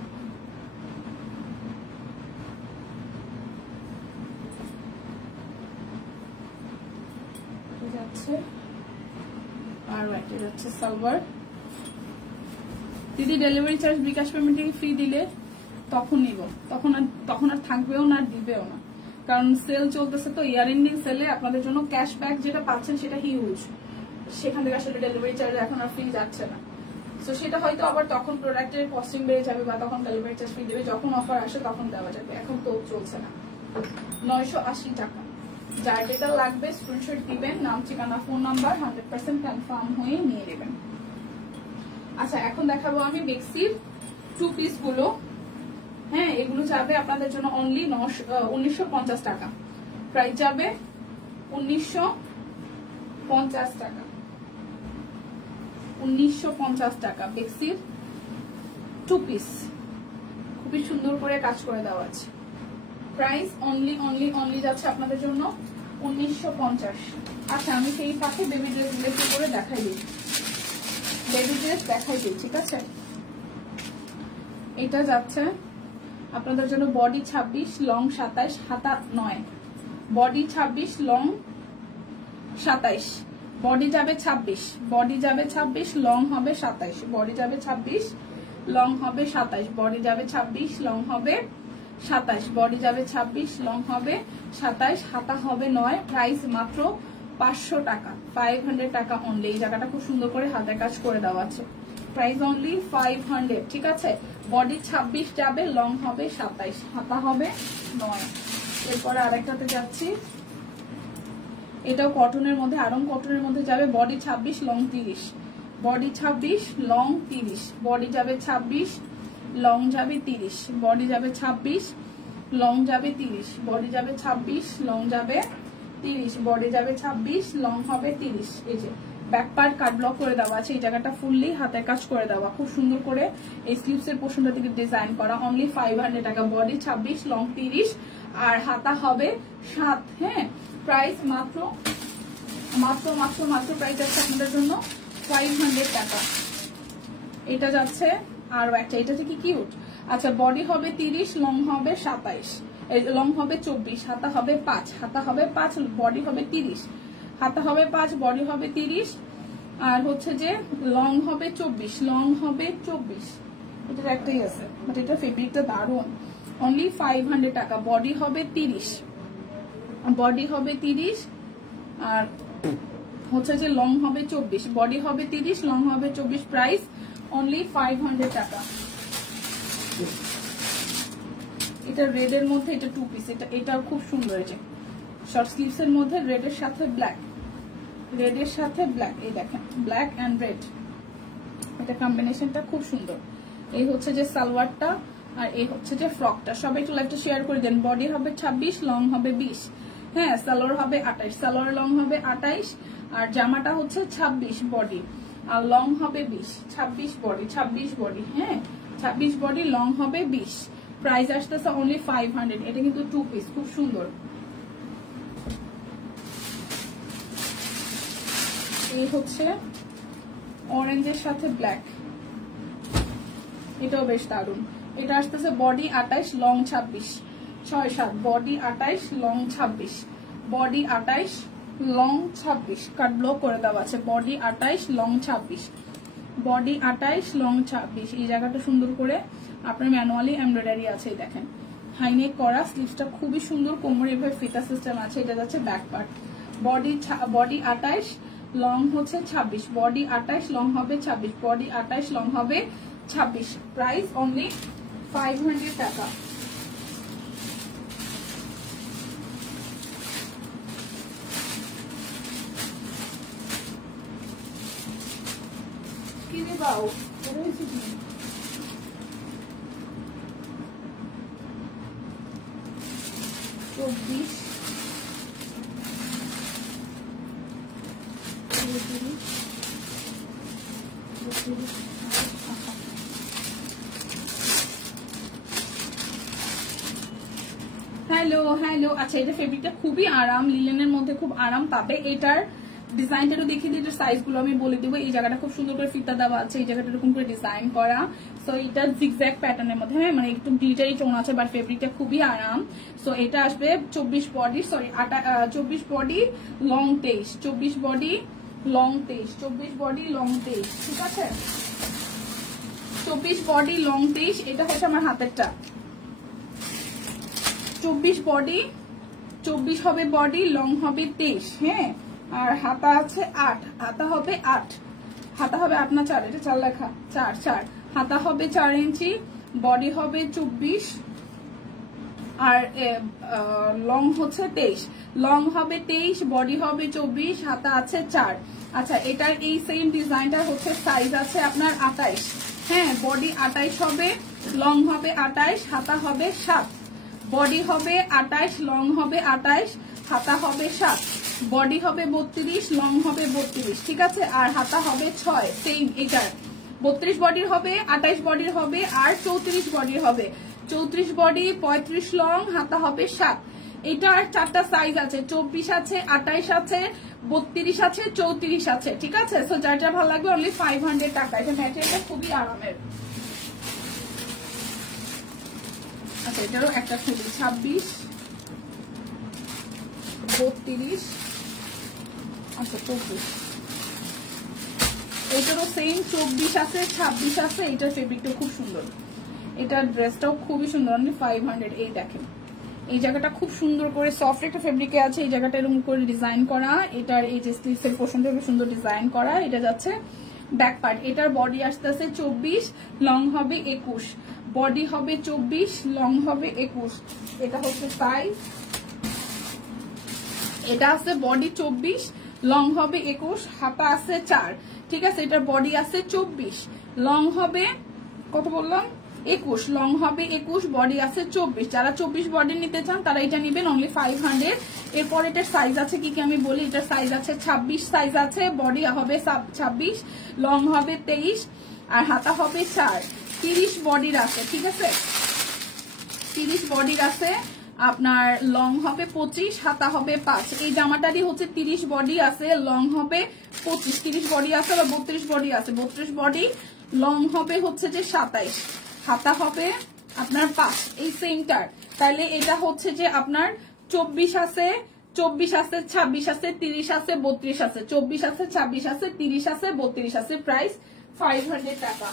যাচ্ছে আরো একটা, যাচ্ছে সালোয়ার। দিদি ডেলিভারি চার্জ বিকাশ পেমেন্ট ফ্রি দিলে তখন নিব, তখন আর থাকবেও না, আর দিবেও না, কারণ সেল চলতেছে তো, ইয়ার এন্ডিং সেলে আপনাদের জন্য ক্যাশব্যাক যেটা পাচ্ছেন সেটা হিউজ, সেখান থেকে আসলে ডেলিভারি চার্জ এখন আর ফ্রি যাচ্ছে না। তো সেটা হয়তো আবার তখন প্রোডাক্টের কস্টিং বেড়ে যাবে বা তখন ডেলিভারি চার্জ ফ্রি দেবে, যখন অফার আসে তখন দেওয়া যাবে, এখন তো চলছে না। 980 টাকা। যার যেটা লাগবে স্ক্রিনশট দিবেন, নাম ঠিকানা ফোন নাম্বার 100% কনফার্ম হয়ে নিয়ে নেবেন। আচ্ছা, এখন দেখাবো আমি বেক্সির 2 পিস গুলো। হ্যাঁ, এগুলো যাবে আপনাদের জন্য অনলি 1950 টাকা। প্রাইস যাবে 1950 টাকা, 1950 টাকা। বেক্সির 2 পিস, খুবই সুন্দর করে কাজ করে দেওয়া আছে। প্রাইস অনলি অনলি অনলি যাচ্ছে আপনাদের জন্য 1950। আচ্ছা, আমি সেই পাশে বেবি ড্রেস গুলো একটু করে দেখাই দিই, বেবি ড্রেস দেখাই দিই, ঠিক আছে। এটা যাচ্ছে আপনাদের জন্য বডি 26, লং 27, হাতা 9। বডি 26, লং 27, বডি যাবে 26, বডি যাবে 26, লং হবে 27, বডি যাবে 26, লং হবে 27, বডি যাবে 26, লং হবে 27, বডি যাবে 26, লং হবে 27, হাতা হবে 9। প্রাইস মাত্র 500 টাকা, 500 টাকা অনলি। এই জায়গাটা খুব সুন্দর করে হাতের কাজ করে দেওয়া আছে। প্রাইস অনলি 500, ঠিক আছে। বডি 26 যাবে, লং হবে 27, হাতা হবে 9। এরপরে আরেকটাতে যাচ্ছি, এটাও কটনের মধ্যে, আরং কটনের মধ্যে যাবে। Body 26, long 30, body 26, long 30, body যাবে 26, লং যাবে 30, বডি যাবে 26, লং যাবে 30, বডি যাবে 26, লং যাবে 30, বডি যাবে 26, লং হবে 30। এই যে ব্যাক পার্ট কাট ব্লক করে দেওয়া আছে, এই জায়গাটা ফুললি হাতের কাজ করে দেওয়া, খুব সুন্দর করে এই স্লিভস এর পোর্শনটা থেকে ডিজাইন করা। অনলি 500 টাকা। বডি 26, লং 30, আর হাতা হবে 7। হ্যাঁ, প্রাইস মাত্র মাত্র মাত্র মাত্র প্রাইস আছে আপনাদের জন্য 500 টাকা। এটা যাচ্ছে আরো একটা, এটা থেকে কিউট। আচ্ছা বডি হবে 30, লং হবে 27, লং হবে 24, হাতা হবে 5, হাতা হবে 5, বডি হবে 30, হাতা হবে 5, বডি হবে 30, আর হচ্ছে যে লং হবে 24, লং হবে 24। এটার একটাই আছে, বাট এটা ফেব্রিকটা দারুন। অনলি 500 টাকা। বডি হবে 30, বডি হবে 30, আর হচ্ছে যে লং হবে 24, বডি হবে 30, লং হবে 24, প্রাইস অনলি 500 টাকা। এটা রেড এর মধ্যে, এটা 2 পিস, এটাও খুব সুন্দর। এটা শর্ট স্লিভস এর মধ্যে রেড এর সাথে ব্ল্যাক, রেড এর সাথে ব্ল্যাক, এই দেখেন ব্ল্যাক এন্ড রেড, এটা কম্বিনেশনটা খুব সুন্দর। এই হচ্ছে যে সালোয়ারটা, আর এই হচ্ছে যে ফ্রকটা। সবাই একটু লাইভটা শেয়ার করে দেন। বডি হবে 26, লং হবে 20, হ্যাঁ সালোয়ার হবে 28, সালোয়ার লং হবে 28, আর জামাটা হচ্ছে 26 বডি, আর লং হবে 20, 26 বডি, 26 বডি, হ্যাঁ 26 বডি, লং হবে 20, প্রাইস আসতেছে অনলি 500। এটা কিন্তু 2 পিস, খুব সুন্দর। এই হচ্ছে অরেঞ্জের সাথে ব্ল্যাক, এটাও বেশ দারুন। এটা আসতেছে body 28, long 26, 6-7, body 28, long 26, body 28, long 26, কাট ব্লক করে দেওয়া আছে। Body 28, long 26, body 28, long 26। এই জায়গাটা সুন্দর করে আপনার ম্যানুয়ালি এমব্রয়ডারি আছে, দেখেন হাইনেক করা, স্লিভসটা খুবই সুন্দর, কোমরে এভাবে ফিতা সিস্টেম আছে। এটা যাচ্ছে ব্যাক পার্ট। বডি 28, লং হচ্ছে 26, বডি 28, লং হবে 26, বডি 28, লং হবে 26, প্রাইস অনলি 500 টাকা। কি রে বাউ, রয়েছে কি? Hello hello. আচ্ছা এটা ফেব্রিকটা খুবই আরাম, লিলেনের মধ্যে খুব আরাম পাবে। এটার ডিজাইনটাও দেখিয়ে দিই, এটার সাইজ গুলো আমি বলে দিব। এই জায়গাটা খুব সুন্দর করে ফিতা দেওয়া আছে, এই জায়গাটা এরকম করে ডিজাইন করা। সো এটা জিগজ্যাগ প্যাটার্নের মধ্যে, হ্যাঁ মানে একটু গ্লিটারি টোন আছে, বাট ফেব্রিকটা খুবই আরাম। সো এটা আসবে 24 body, sorry 24 body, long 23, 24 body, long 23, 24 body, long 23, ঠিক আছে 24 বডি, লং 23। এটা হচ্ছে আমার হাতেরটা। 24 বডি, 24 হবে বডি, লং হবে 23, হ্যাঁ আর হাতা আছে 8, হাতা হবে 8, হাতা হবে 8 না 4, এটা 4 লেখা, 4, হাতা হবে 4 ইঞ্চি, বডি হবে 24, আর লং হচ্ছে 23, লং হবে 23, বডি হবে 24, হাতা আছে 4। আচ্ছা এটার এই সেম ডিজাইনটা হচ্ছে সাইজ আছে আপনার 28, হ্যাঁ বডি 28 হবে, লং হবে 28, হাতা হবে 7, বডি হবে 28, লং হবে 28, হাতা হবে 7, বডি হবে 32, লং হবে 32, ঠিক আছে আর হাতা হবে 6। সেম এটার 32 বডির হবে, 28 বডির হবে, আর 34 বডির হবে। 34 বডি, 35 লং, হাতা হবে 7। এটার 4টা সাইজ আছে, 24 আছে, 28 আছে, 32 আছে, 34 আছে, ঠিক আছে। সো যার যা ভালো লাগবে অনলি 500 টাকা। এটা ম্যাটেরিয়ালটা খুবই আরামের। আচ্ছা এটারও একটা খুবই 26, 32, আচ্ছা 24, এটারও সেম 24 আছে, 26 আছে। এটার ফেব্রিকটা খুব সুন্দর, এটার ড্রেসটাও খুবই সুন্দর, অনলি 500। এই দেখেন এই জায়গাটা খুব সুন্দর করে সফট একটা ফেব্রিকে আছে, এই জায়গাটা এরকম করে ডিজাইন করা। এটার এই যে স্লিভসের পোর্শনটা খুব সুন্দর ডিজাইন করা। এটা যাচ্ছে ব্যাক পার্ট। এটার বডি আসতেছে 24, লং হবে 21, বডি হবে 24, লং হবে 21। এটা হচ্ছে সাইজ, এটা আছে বডি 24, লং হবে 21, হাতা আছে 4, ঠিক আছে। এটার বডি আছে 24, লং হবে কত বললাম 21, লং হবে 21, বডি আছে 24। যারা 24 বডি নিতে চান তারা এটা নিবেন অনলি 500। এরপর এটার সাইজ আছে কি কি আমি বলি। এটার সাইজ আছে 26 সাইজ আছে, বডি হবে 26, লং হবে 23, আর হাতা হবে 4। 30 বডির আছে, ঠিক আছে 30 বডির আছে আপনার, লং হবে 25, হাতা হবে 5। এই জামাটারই হচ্ছে 30 বডি আছে, লং হবে 25, 30 বডি আছে বা 32 বডি আছে, 32 বডি, লং হবে হচ্ছে যে 27, হাতা হবে আপনার 5 এই সেমটার। তাহলে এটা হচ্ছে যে আপনার 24 আছে, 24 আছে, 26 আছে, 30 আছে, 32 আছে, 24 আছে, 26 আছে, 30 আছে, 32 আছে, প্রাইস 500 টাকা।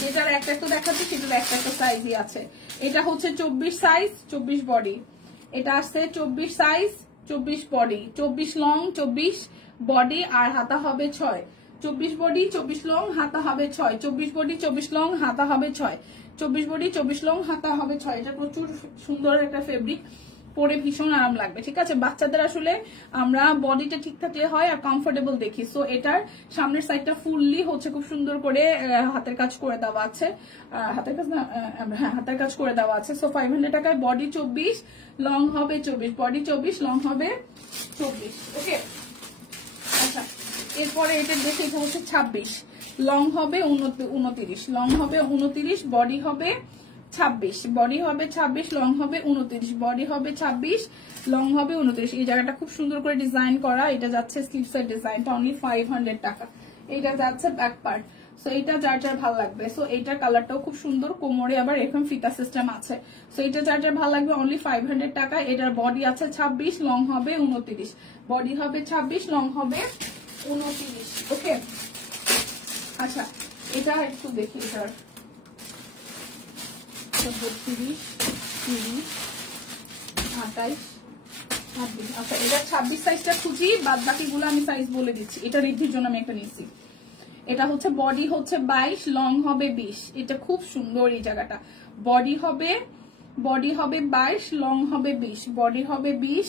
যেটার একটা তো দেখাচ্ছি সেটার একটা সাইজই আছে। এটা হচ্ছে 24 সাইজ, 24 বডি। এটা আসছে 24 সাইজ, 24 বডি, 24 লং, 24 বডি, আর হাতা হবে 6। 24 বডি, 24 লং, হাতা হবে 6। 24 বডি, 24 লং, হাতা হবে 6। 24 বডি, 24 লং, হাতা হবে 6। এটা প্রচুর সুন্দর একটা ফেব্রিক, পরে ভীষণ আরাম লাগবে। ঠিক আছে, বাচ্চাদের আসলে আমরা বডিটা ঠিক থাকলে হয় আর কমফোর্টেবল দেখি। সো এটার সামনের সাইডটা ফুললি হচ্ছে খুব সুন্দর করে হাতের কাজ করে দেওয়া আছে, হাতের কাজ না, হ্যাঁ হাতের কাজ করে দেওয়া আছে। সো 500 টাকায় বডি 24, লং হবে 24, বডি 24, লং হবে 24। ওকে, আচ্ছা এরপরে এটা দেখে হচ্ছে 26, লং হবে 29, লং হবে 29, বডি হবে 26, বডি হবে 26, লং হবে 29, বডি হবে 26, লং হবে 29। এই জায়গাটা খুব সুন্দর করে ডিজাইন করা। এটা যাচ্ছে স্লিভসের ডিজাইনটা অনলি 500 টাকা। এটা যাচ্ছে ব্যাক পার্ট। সো এটা যার যার ভালো লাগবে। সো এইটার কালারটাও খুব সুন্দর, কোমরে আবার এরকম ফিতা সিস্টেম আছে। সো এটা যার যার ভালো লাগবে অনলি 500 টাকা। এটার বডি আছে 26, লং হবে 29, বডি হবে 26, লং হবে 29। ওকে, আচ্ছা এটা একটু দেখি, এটার 32, 30, 28, 26। আচ্ছা এটা 26 সাইজটা খুঁজি, বাদ বাকিগুলো আমি সাইজ বলে দিচ্ছি। এটা রিভিউর জন্য আমি একটা নিচ্ছি। এটা হচ্ছে বডি হচ্ছে 22, লং হবে 20। এটা খুব সুন্দর এই জায়গাটা। বডি হবে 22, লং হবে 20, বডি হবে 20,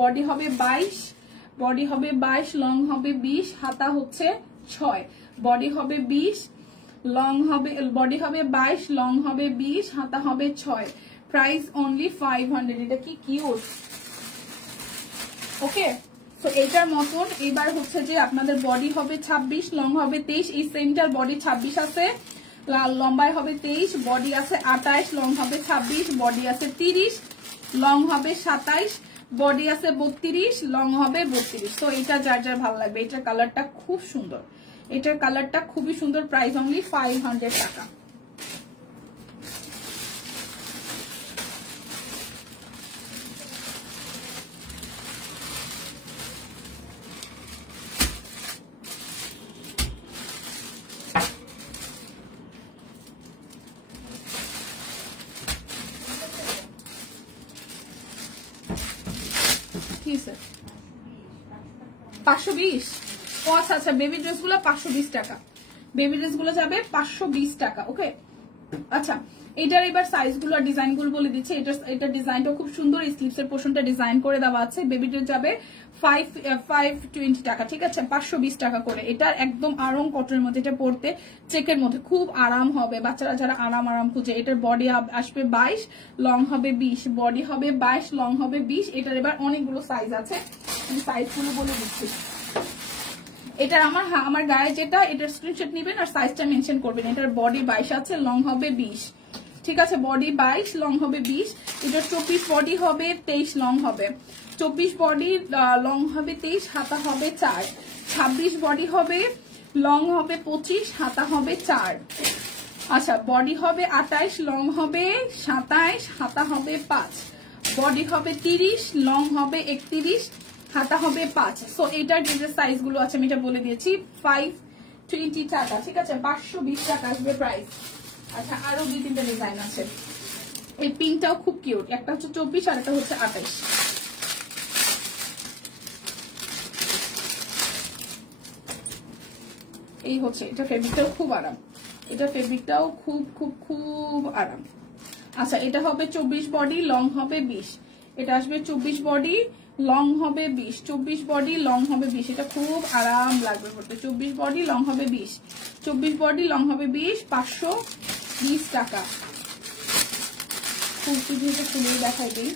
বডি হবে 22, বডি হবে 22, লং হবে 20, হাতা হচ্ছে 6, বডি হবে 20, লং হবে, বডি হবে 22, লং হবে 20, হাতা হবে 6, প্রাইস অনলি 500। এটা কি কিউট। ওকে, তো এইটার মতন এবার হচ্ছে যে আপনাদের বডি হবে 26, লং হবে 23। এই সেমটার বডি 26 আছে, লম্বায় হবে 23, বডি আছে 28, লং হবে 26, বডি আছে 30, লং হবে 27, বডি আছে 32, লং হবে 32। তো এটা যার যার ভালো লাগবে। এটার কালারটা খুব সুন্দর, এটার কালারটা খুবই সুন্দর। প্রাইস অনলি 500 টাকা। কি স্যার 520? ও আচ্ছা আচ্ছা, বেবি ড্রেস গুলো 520 টাকা, বেবি ড্রেস গুলো যাবে 520 টাকা। ওকে, আচ্ছা এটার এবার সাইজ গুলো আর ডিজাইন গুলো বলে দিচ্ছে। এটা ডিজাইনটা খুব সুন্দর, স্লিভস এর পোর্শনটা ডিজাইন করে দেওয়া আছে। বেবি ড্রেস যাবে 520 টাকা। ঠিক আছে, 520 টাকা করে। এটার একদম আরাম কটনের মধ্যে, এটা পরতে চেকের মধ্যে খুব আরাম হবে। বাচ্চারা যারা আরাম খুঁজে। এটার বডি আসবে 22, লং হবে 20, বডি হবে 22, লং হবে 20। এটার এবার অনেকগুলো সাইজ আছে, আমি সাইজগুলো বলে দিচ্ছি। এটার আমার গায়ে যেটা, এটার স্ক্রিনশট নেবেন আর সাইজটা মেনশন করবেন। এটার বডি 22 আছে, লং হবে 20। ঠিক আছে, বডি 22, লং হবে 20। এটার 24 বডি হবে, 23 লং হবে। 24 বডি, লং হবে 23, হাতা হবে 4। 26 বডি হবে, লং হবে 25, হাতা হবে 4। আচ্ছা, বডি হবে 28, লং হবে 27, হাতা হবে 5। বডি হবে 30, লং হবে 31, হাতা হবে 5। সো এটার যে সাইজ গুলো আছে আমি এটা বলে দিয়েছি। 520 টাকা। ঠিক আছে, 520 টাকা আসবে প্রাইস। আচ্ছা আরো 2-3টা ডিজাইন আছে। এই পিঙ্কটাও খুব কিউট। একটা হচ্ছে 24 আর একটা হচ্ছে 28। এই হচ্ছে, এটা ফেব্রিকটাও খুব আরাম, এটা ফেব্রিকটাও খুব খুব খুব আরাম। আচ্ছা এটা হবে 24 বডি, লং হবে 20। এটা আসবে 24 বডি, লং হবে 20। 24 বডি, লং হবে 20। এটা খুব আরাম লাগবে পড়তে। 24 বডি, লং হবে 20। 24 বডি, লং হবে 20, 520 টাকা। খুলে দেখাই দিই।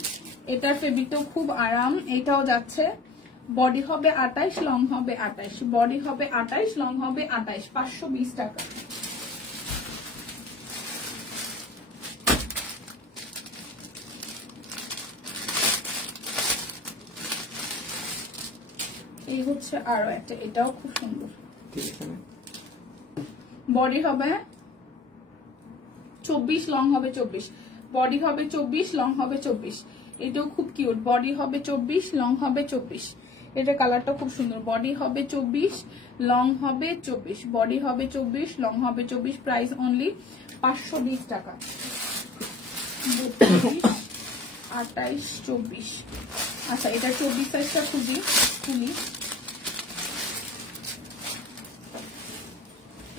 এটার ফেব্রিকটাও খুব আরাম। এটাও যাচ্ছে, বডি হবে 28, লং হবে 28, বডি হবে 28, লং হবে 28, 520 টাকা। এই হচ্ছে আরো একটা, এটাও খুব সুন্দর। বডি হবে 24, লং হবে 24, বডি হবে 24, লং হবে 24। এটাও খুব কিউট, বডি হবে 24, লং হবে 24। এটা কালারটা খুব সুন্দর, বডি হবে 24, লং হবে 24, বডি হবে 24, লং হবে 24। প্রাইস অনলি 520 টাকা। 32, 28, 24। আচ্ছা, এটা 24 সাইজটা খুলি।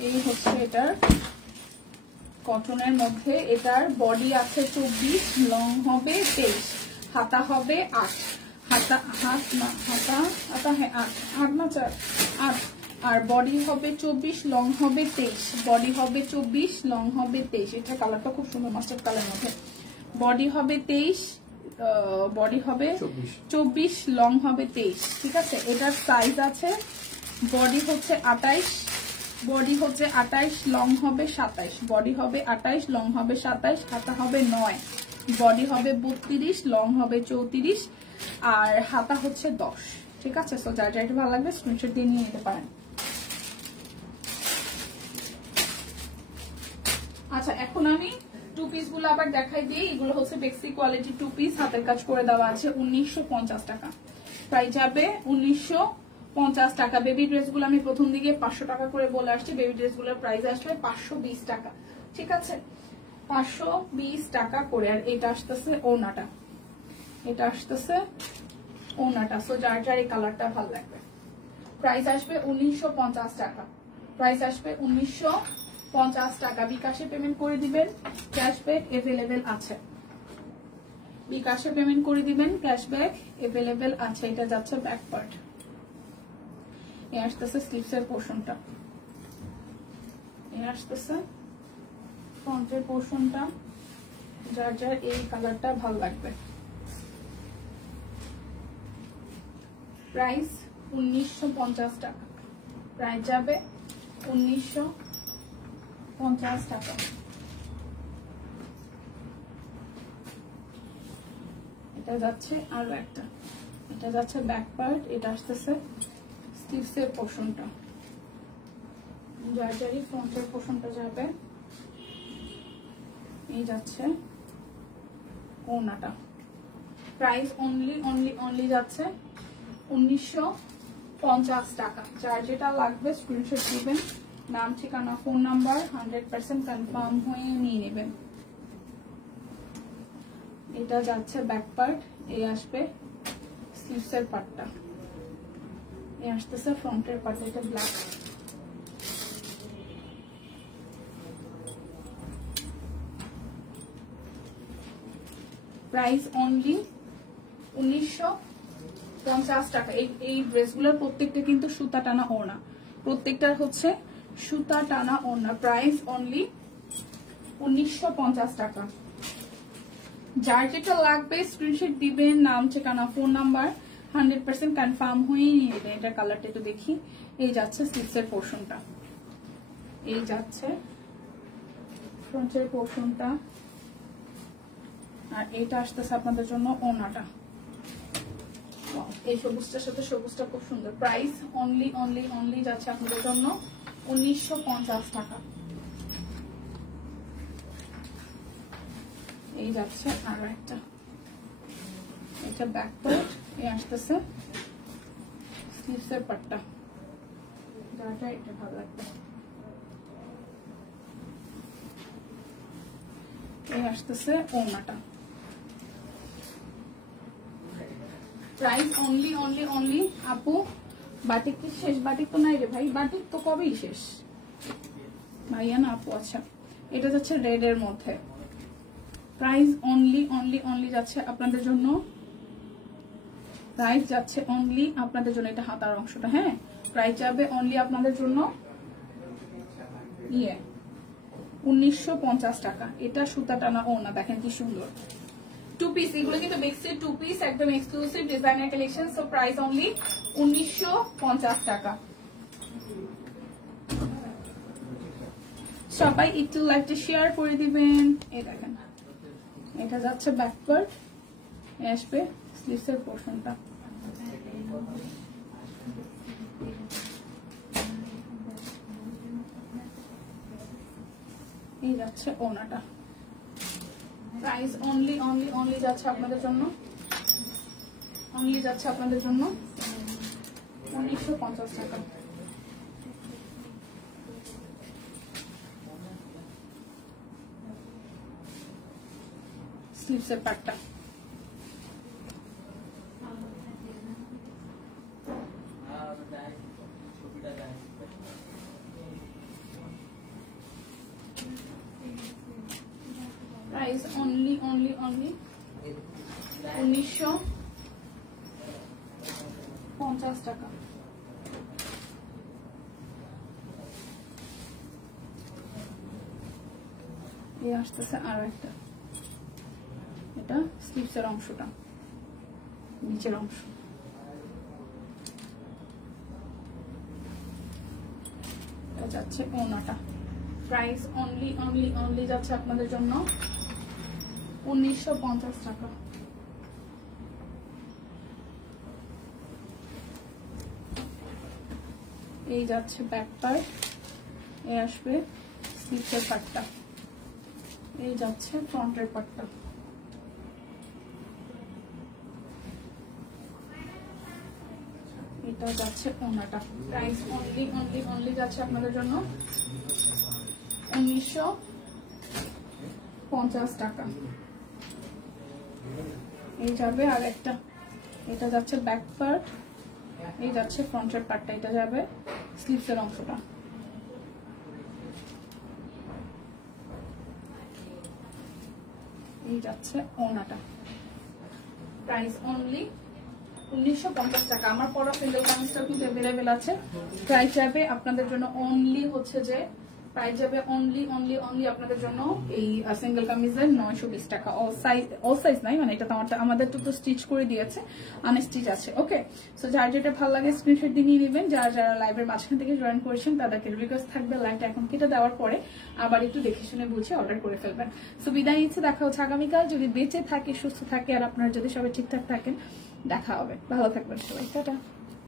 এই হচ্ছে এটার কটনের মধ্যে। এটার বডি আছে 24, লং হবে 23, হাতা হবে 8, আর বডি হবে 24, লং হবে 23, বডি হবে 24, লং হবে 23। এটা কালারটা খুব সুন্দর, মাস্টার্ড কালার মধ্যে। বডি হবে 23, বডি হবে 24, লং হবে 23। ঠিক আছে, এটার সাইজ আছে, বডি হচ্ছে 28, বডি হচ্ছে 28, লং হবে 27, বডি হবে 28, লং হবে 27, হাতা হবে 9, বডি হবে 32, লং হবে 34, আর হাতা হচ্ছে 10। ঠিক আছে, সো যার যেটা ভালো লাগবে স্ক্রিনশট দিয়ে নিয়ে নিতে পারেন। আচ্ছা, এখন আমি টু পিস গুলো আবার দেখাই দিই। এগুলো হচ্ছে বেক্সি কোয়ালিটি টু পিস, হাতের কাজ করে দেওয়া আছে। 1950 টাকা প্রাইস যাবে, 1950 টাকা। বেবি ড্রেস গুলো আমি প্রথম দিকে 500 টাকা করে বলে আসছি, বেবি ড্রেস গুলোর প্রাইস আসবে 520 টাকা। ঠিক আছে, 520 টাকা করে। আর এটা আসতেছে ওনাটা, এটা আসতেছে ওনাটা। সো যার যার এই কালারটা ভালো লাগবে, প্রাইস আসবে 1950 টাকা। প্রাইস আসবে 1950 টাকা। বিকাশে পেমেন্ট করে দিবেন, ক্যাশব্যাক এভেলেবেল আছে। বিকাশে পেমেন্ট করে দিবেন, ক্যাশব্যাক এভেলেবেল আছে। এটা যাচ্ছে ব্যাক পার্ট, এ আসতেছে স্লিভসের পোর্শনটা, এ আসতেছে ফ্রন্টের পোর্শনটা। যার যার এই কালারটা ভালো লাগবে। প্রাইস 1950 টাকা, প্রাইস যাবে 1950 টাকা। এটা যাচ্ছে আরো একটা, এটা যাচ্ছে ব্যাক পার্ট, এটা আসতেছে স্লিভসের পোর্শনটা। যার যারই ফ্রন্টের পোর্শনটা যাবে, এই যাচ্ছে ওনাটা। প্রাইস অনলি যাচ্ছে 1950 টাকা। যার যেটা লাগবে স্ক্রিনশট দিবেন, নাম ঠিকানা ফোন নাম্বার 100% কনফার্ম হয়ে নিয়ে নেবেন। এটা যাচ্ছে ব্যাক পার্ট, এই আসবে স্লিভসের পার্টটা, এই আসতেছে ফ্রন্টের পার্ট। এটা ব্ল্যাক, প্রাইস অনলি 1950 টাকা। এই ড্রেসগুলোর প্রত্যেকটা কিন্তু সুতা টানা ওড়না, প্রত্যেকটার হচ্ছে সুতা টানা ওড়না। প্রাইস অনলি 1950 টাকা। যার যেটা লাগবে স্ক্রিনশট দিবেন, নাম ঠিকানা ফোন নাম্বার 100% কনফার্ম হয়ে নিয়ে নেবেন। এটার কালারটা একটু দেখি। এই যাচ্ছে স্লিভসের পোর্শনটা, এই যাচ্ছে ফ্রন্টের পোর্শনটা, আর এটা আসতেছে আপনাদের জন্য ওনাটা। এই সবুজটার সাথে সবুজটা খুব সুন্দর। প্রাইস অনলি যাচ্ছে আপনাদের জন্য 1950 টাকা। এই যাচ্ছে আরো একটা, এটা ব্যাক পার্ট, এই আসতেছে স্লিভসের পার্টটা। যাটা এটা ভালো লাগবে, এই আসতেছে ওনাটা। প্রাইস অনলি আপু। বাটিক কি শেষ? বাটিক তো নাই রে ভাই, বাটিক তো কবেই শেষ ভাইয়া না আপু। আচ্ছা, এটা যাচ্ছে রেড এর মধ্যে। প্রাইস অনলি যাচ্ছে আপনাদের জন্য, প্রাইস যাচ্ছে অনলি আপনাদের জন্য। এটা হাতার অংশটা, হ্যাঁ, প্রাইস যাবে অনলি আপনাদের জন্য 1950 টাকা। এটা সুতা টানা ওড়না, দেখেন কি সুন্দর টু পিস। এগুলো কিন্তু বেক্সির টু পিস, একদম exclusive designer collection. So price only 1950 টাকা। সবাই একটু লাইভটা শেয়ার করে দিবেন। এই দেখেন, এটা যাচ্ছে ব্যাক পার্ট, আসবে স্লিভসের পোর্শনটা। এই যাচ্ছে ওনাটা, প্রাইস অনলি অনলি অনলি যাচ্ছে আপনাদের জন্য, অনলি যাচ্ছে আপনাদের জন্য 1950 টাকা। স্লিভসের পাটটা প্রাইস অনলি অনলি অনলি 1950 টাকা। এই আসতেছে আরো একটা, এটা স্লিভসের অংশটা, নিচের অংশ। এটা যাচ্ছে ওনাটা, প্রাইস অনলি অনলি অনলি যাচ্ছে আপনাদের জন্য 1950 টাকা। এই যাচ্ছে ব্যাক পার্ট, এই আসবে স্লিভসের পার্টটা, এই যাচ্ছে ফ্রন্টের পার্টটা। এটা যাচ্ছে ওনাটা, প্রাইস অনলি অনলি অনলি যাচ্ছে আপনাদের জন্য 1950 টাকা। এই যাবে আর একটা, এটা যাচ্ছে ব্যাক পার্ট, এই যাচ্ছে ফ্রন্টের পার্টটা, এটা যাবে স্লিভসের অংশটা। এই যাচ্ছে ওনাটা, প্রাইস অনলি 1950 টাকা। আমার পরা সিঙ্গেল কামিজটা কিন্তু অ্যাভেলেবেল আছে, প্রাইস যাবে আপনাদের জন্য অনলি হচ্ছে যে প্রাইস যাবে অনলি অনলি অনলি আপনাদের জন্য এই সিঙ্গেল কামিজের 920 টাকা। অল সাইজ নাই, মানে এটা তো আমাদের তো স্টিচ করে দিয়েছে, আনস্টিচ আছে। ওকে, সো যার যেটা ভালো লাগে স্ক্রিনশট দিয়ে নিয়ে নেবেন। যারা যারা লাইভের মাঝখান থেকে জয়েন করেছেন তাদেরকে রিকোয়েস্ট থাকবে লাইভটা এখন কেটে দেওয়ার পরে আবার একটু দেখে শুনে বুঝে অর্ডার করে ফেলবেন। সো বিদায় নিচ্ছে, দেখা হচ্ছে আগামীকাল, যদি বেঁচে থাকে সুস্থ থাকে আর আপনারা যদি সবাই ঠিকঠাক থাকেন দেখা হবে। ভালো থাকবেন সবাই, টাটা।